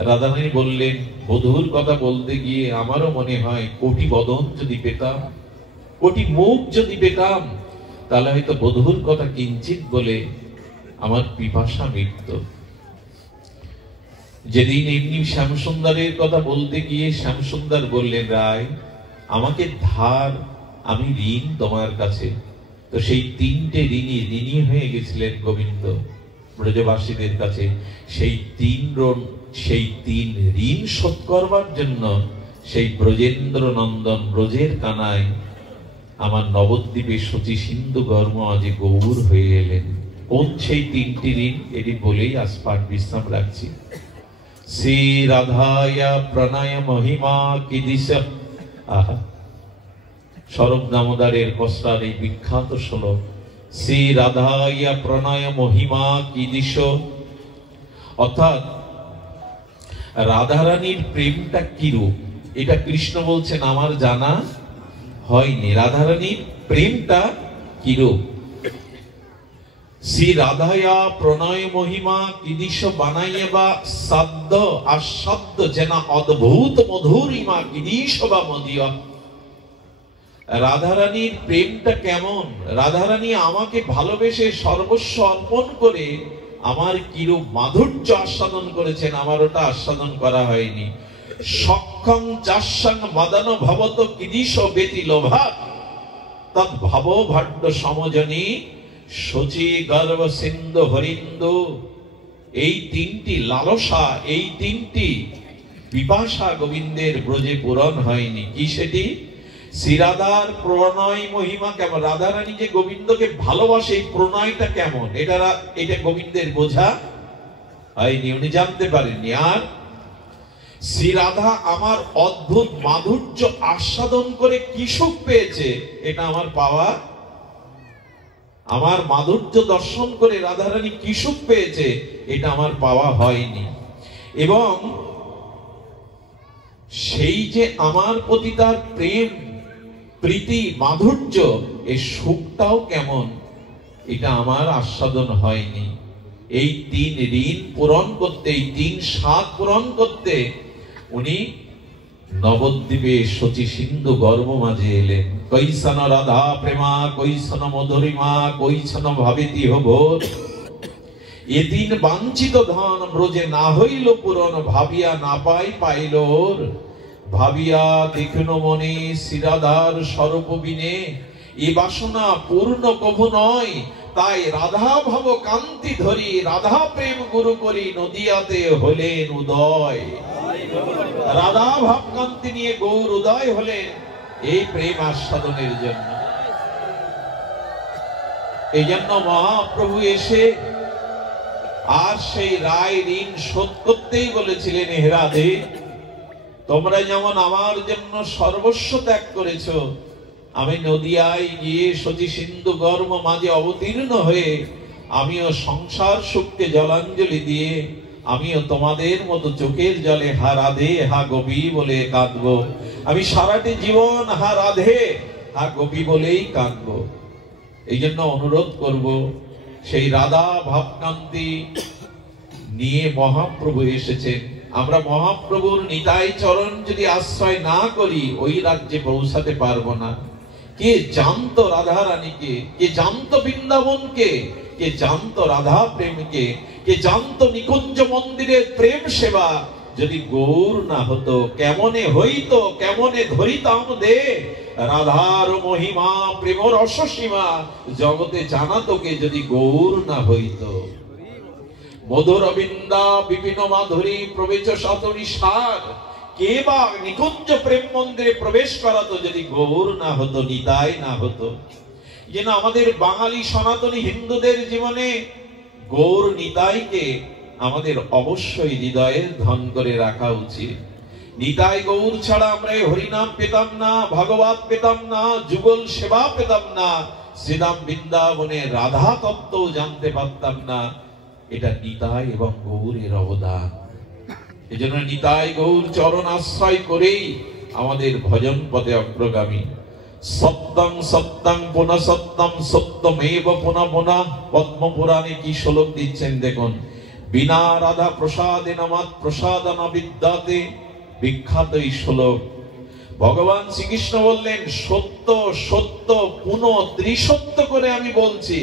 রাধারানী বললেন, বধূর কথা বলতে গিয়ে আমারও মনে হয় কোটি বদন যদি পেতাম, কোটি মুখ যদি পেতাম, তাহলে হয়তো বধূর কথা কিঞ্চিত বলে আমার পিপাসা মিটত। যেদিন এমনি শ্যামসুন্দরের কথা বলতে গিয়ে শ্যামসুন্দর বললেন, রায় আমাকে ধার, আমি ঋণ তোমার কাছে। তো সেই তিনটে ঋণী হয়ে গেছিলেন গোবিন্দ ব্রজবাসীদের কাছে। সেই তিন ঋণ শোধ করবার জন্য সেই ব্রজেন্দ্র নন্দন, ব্রজের কানায় আমার নবদ্বীপে শচী সিন্ধু গর্ম আজে গৌর হয়ে এলেন। কোন সেই তিনটি ঋণ, এটি বলেই আজ পাঠ বিশ্রাম রাখছি। শ্রী রাধায়া প্রণয় মহিমা কি দিশ। আহা, স্বরূপ দামোদরের কষ্টার এই বিখ্যাত শ্লোক, শ্রী রাধায়া প্রণয় মহিমা কি দিশ। অর্থাৎ রাধারানীর প্রেমটা কি রূপ, এটা কৃষ্ণ বলছেন আমার জানা হয়নি। রাধারানীর প্রেমটা কি রূপ? শ্রী রাধায়া প্রণয় মহিমা কিদিশ বানাইয়া বা সাধ্য আসাধ্য যেন অদ্ভুত মধুরিমা কিদিশ বা মদিয়া। রাধারানীর প্রেমটা কেমন? রাধারানী আমাকে ভালোবেসে সর্বস্ব অর্পণ করে আমার কিরূপ মাধুর্য আস্বাদন করেছেন, আমার ওটা আস্বাদন করা হয়নি। সক্ষং চাস্যাং মদন ভবত কিদিশ বেতি লোভা তৎ ভাব ভাড্য সমজনী শচী গর্ভ সিন্ধু হরিন্দু। এই তিনটি লালসা, এই তিনটি পিপাসা গোবিন্দের ব্রজে পূরণ হয়নি। কি সেটি? শ্রীরাধার প্রণয় মহিমা কেমন, রাধারানী যে গোবিন্দকে ভালোবাসে এই প্রণয়টা কেমন, এটা গোবিন্দের বোঝা হয়নি, উনি জানতে পারেননি। আর শ্রীরাধা আমার অদ্ভুত মাধুর্য আস্বাদন করে কি সুখ পেয়েছে, এটা আমার পাওয়া আমার মাধুর্য দর্শন করে রাধারানী কি সুখ পেয়েছে এটা আমার পাওয়া হয়নি। এবং সেই যে আমার প্রতি তার প্রেম, প্রীতি, মাধুর্য, এই সুখটাও কেমন এটা আমার আস্বাদন হয়নি। এই 3 ঋণ পূরণ করতে, এই 3 স্বাদ পূরণ করতে উনি নবদ্বীপে শচী সিন্ধু গর্ভ মাঝে এলেন। কৈছন রাধা প্রেমা, কৈছন মধুরিমা, কৈছন ভাবেতি হবোধ। এ 3 বাঞ্ছিত ধন ব্রজে না হইল পূরণ, ভাবিয়া না পাইল ওর। ভাবিয়া দেখিল মনে শ্রীরাধার স্বরূপ বিনে, এ বাসনা পূর্ণ কভু নয়। তাই রাধা ভাব কান্তি ধরি, রাধা প্রেম গুরু করি, নদিয়াতে হলেন উদয়। রাধা ভাব কান্তি নিয়ে গৌর উদয় হলেন এই প্রেম আস্বাদনের জন্য। এই জন্য মহাপ্রভু এসে আর সেই রায় ঋণ শোধ করতেই বলেছিলেন, হে রাধে, তোমরা যেমন আমার জন্য সর্বস্ব ত্যাগ করেছ, আমি নদিয়ায় গিয়ে শচী সিন্ধু গর্ভ মাঝে অবতীর্ণ হয়ে আমিও সংসার সুখকে জলাঞ্জলি দিয়ে আমিও তোমাদের মতো চোখের জলে হা রাধে হা গোপী বলে কাঁদবো। আমি সারাটি জীবন হা রাধে হা গোপী বলেই কাঁদবো। এই জন্য অনুরোধ করব, সেই রাধা ভাবকান্তি নিয়ে মহাপ্রভু এসেছেন। আমরা মহাপ্রভুর নিতাই চরণ যদি আশ্রয় না করি ওই রাজ্যে পৌঁছাতে পারবো না। কে জানতো রাধা রানীকে, কে জানতো বৃন্দাবনকে, কে জানতো রাধা প্রেমকে, কে জানতো নিকুঞ্জ মন্দিরের প্রেম সেবা যদি গৌর না হতো কেমনে হইতো, কেমনে ধরিতাম দে রাধার মহিমা প্রেম রসসীমা, জগতে জানাতোকে যদি গৌর না হইতো। মধুর বৃন্দা বিপিন মাধুরী প্রবেশ সাতরি সার, কে বা নিকুঞ্জ প্রেম মন্দিরে প্রবেশ করাতো যদি গৌর না হতো, নিতাই না হতো। যেন আমাদের বাঙালি সনাতনী হিন্দুদের জীবনে গৌর নিতাইকে আমাদের অবশ্যই হৃদয়ে ধন করে রাখা উচিত। নিতাই গৌর ছাড়া আমরা হরিনাম পেতাম না, ভাগবত পেতাম না, যুগল সেবা পেতাম না, শ্রীরাম বৃন্দাবনে রাধা তত্ত্ব জানতে পারতাম না। এটা নিতাই এবং গৌরের অবদান। এজন্য নিতাই গৌর চরণ আশ্রয় করেই আমাদের ভজন পথে অগ্রগামী। সত্যং সত্যং পুনঃ সত্যম সত্যমেব পুনঃ পুনঃ। পদ্ম পুরাণে কি শ্লোক দিচ্ছেন দেখুন, বিনা রাধা প্রসাদে নমাৎ প্রসাদন বিদ্যাতে, বিখ্যাত এই শ্লোক। ভগবান শ্রীকৃষ্ণ বললেন, সত্য সত্য পুনঃ ত্রিসত্য করে আমি বলছি,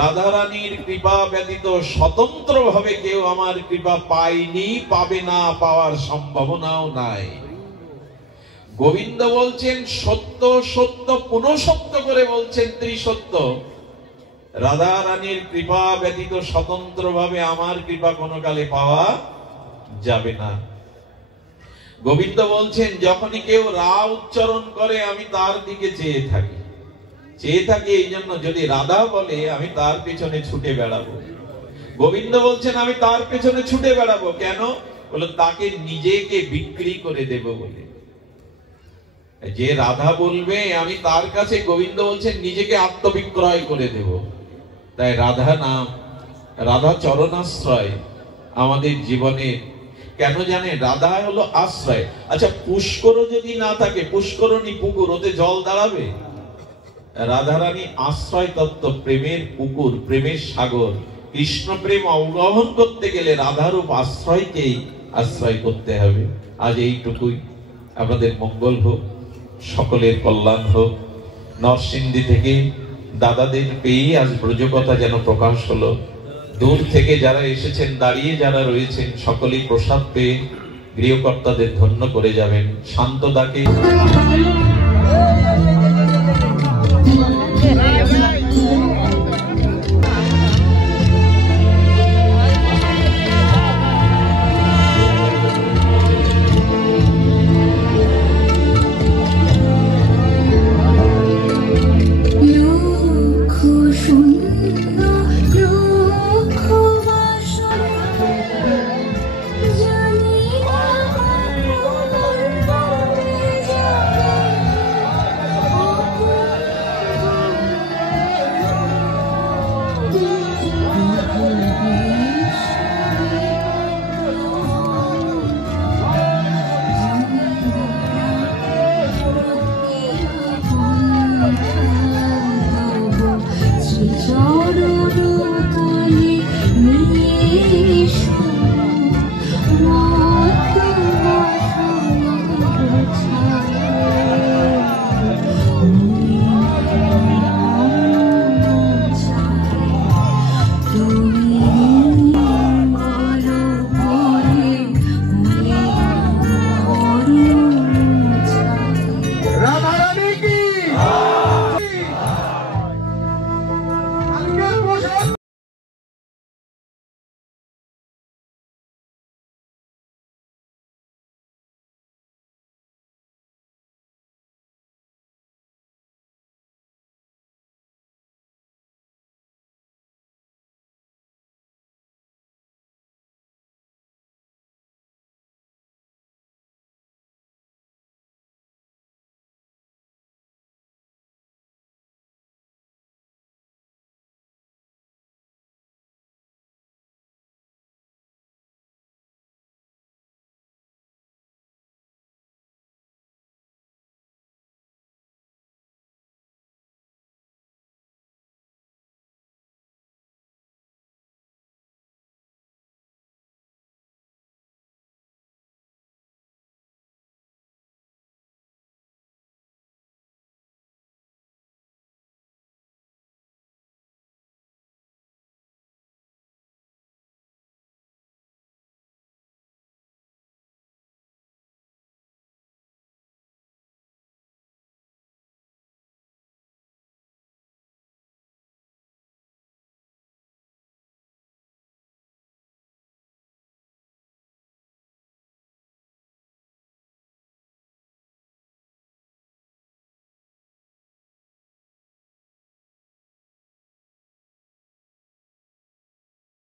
রাধারানীর কৃপা ব্যতীত স্বতন্ত্র ভাবে কেউ আমার কৃপা পায়নি, পাবে না, পাওয়ার সম্ভাবনাও নাই। গোবিন্দ বলছেন সত্য সত্য পুনঃ সত্য করে বলছেন ত্রিসত্য। রাধারানীর কৃপা ব্যতীত স্বতন্ত্র ভাবে আমার কৃপা কোনো কালে পাওয়া যাবে না। গোবিন্দ বলছেন যখনই কেউ রা উচ্চারণ করে আমি তার দিকে চেয়ে থাকি, চেয়ে থাকি এই জন্য যদি রাধা বলে আমি তার পেছনে ছুটে বেড়াবো। গোবিন্দ বলছেন আমি তার পেছনে ছুটে বেড়াবো কেন? বলে তাকে নিজেকে বিক্রি করে দেব বলে। যে রাধা বলবে আমি তার কাছে, গোবিন্দ বলছেন নিজেকে আত্মবিক্রয় করে দেব। তাই রাধা নাম, রাধা চরণাশ্রয় আমাদের জীবনে কেন জানে? রাধা হলো আশ্রয়। আচ্ছা পুষ্কর যদি না থাকে, পুষ্করণী পুকুর, ওতে জল দাঁড়াবে? রাধারানী আশ্রয় তত্ত্ব, প্রেমের পুকুর, প্রেমের সাগর। কৃষ্ণ প্রেম অবগাহন করতে গেলে রাধারূপ আশ্রয়কেই আশ্রয় করতে হবে। আজ এইটুকুই। আপনাদের মঙ্গল হোক, সকলের কল্যাণ হোক। নরসিংদী থেকে দাদাদের পেয়ে আজ ব্রজকথা যেন প্রকাশ হলো। দূর থেকে যারা এসেছেন, দাঁড়িয়ে যারা রয়েছেন, সকলেই প্রসাদ পেয়ে গৃহকর্তাদের ধন্য করে যাবেন। শান্তদাকে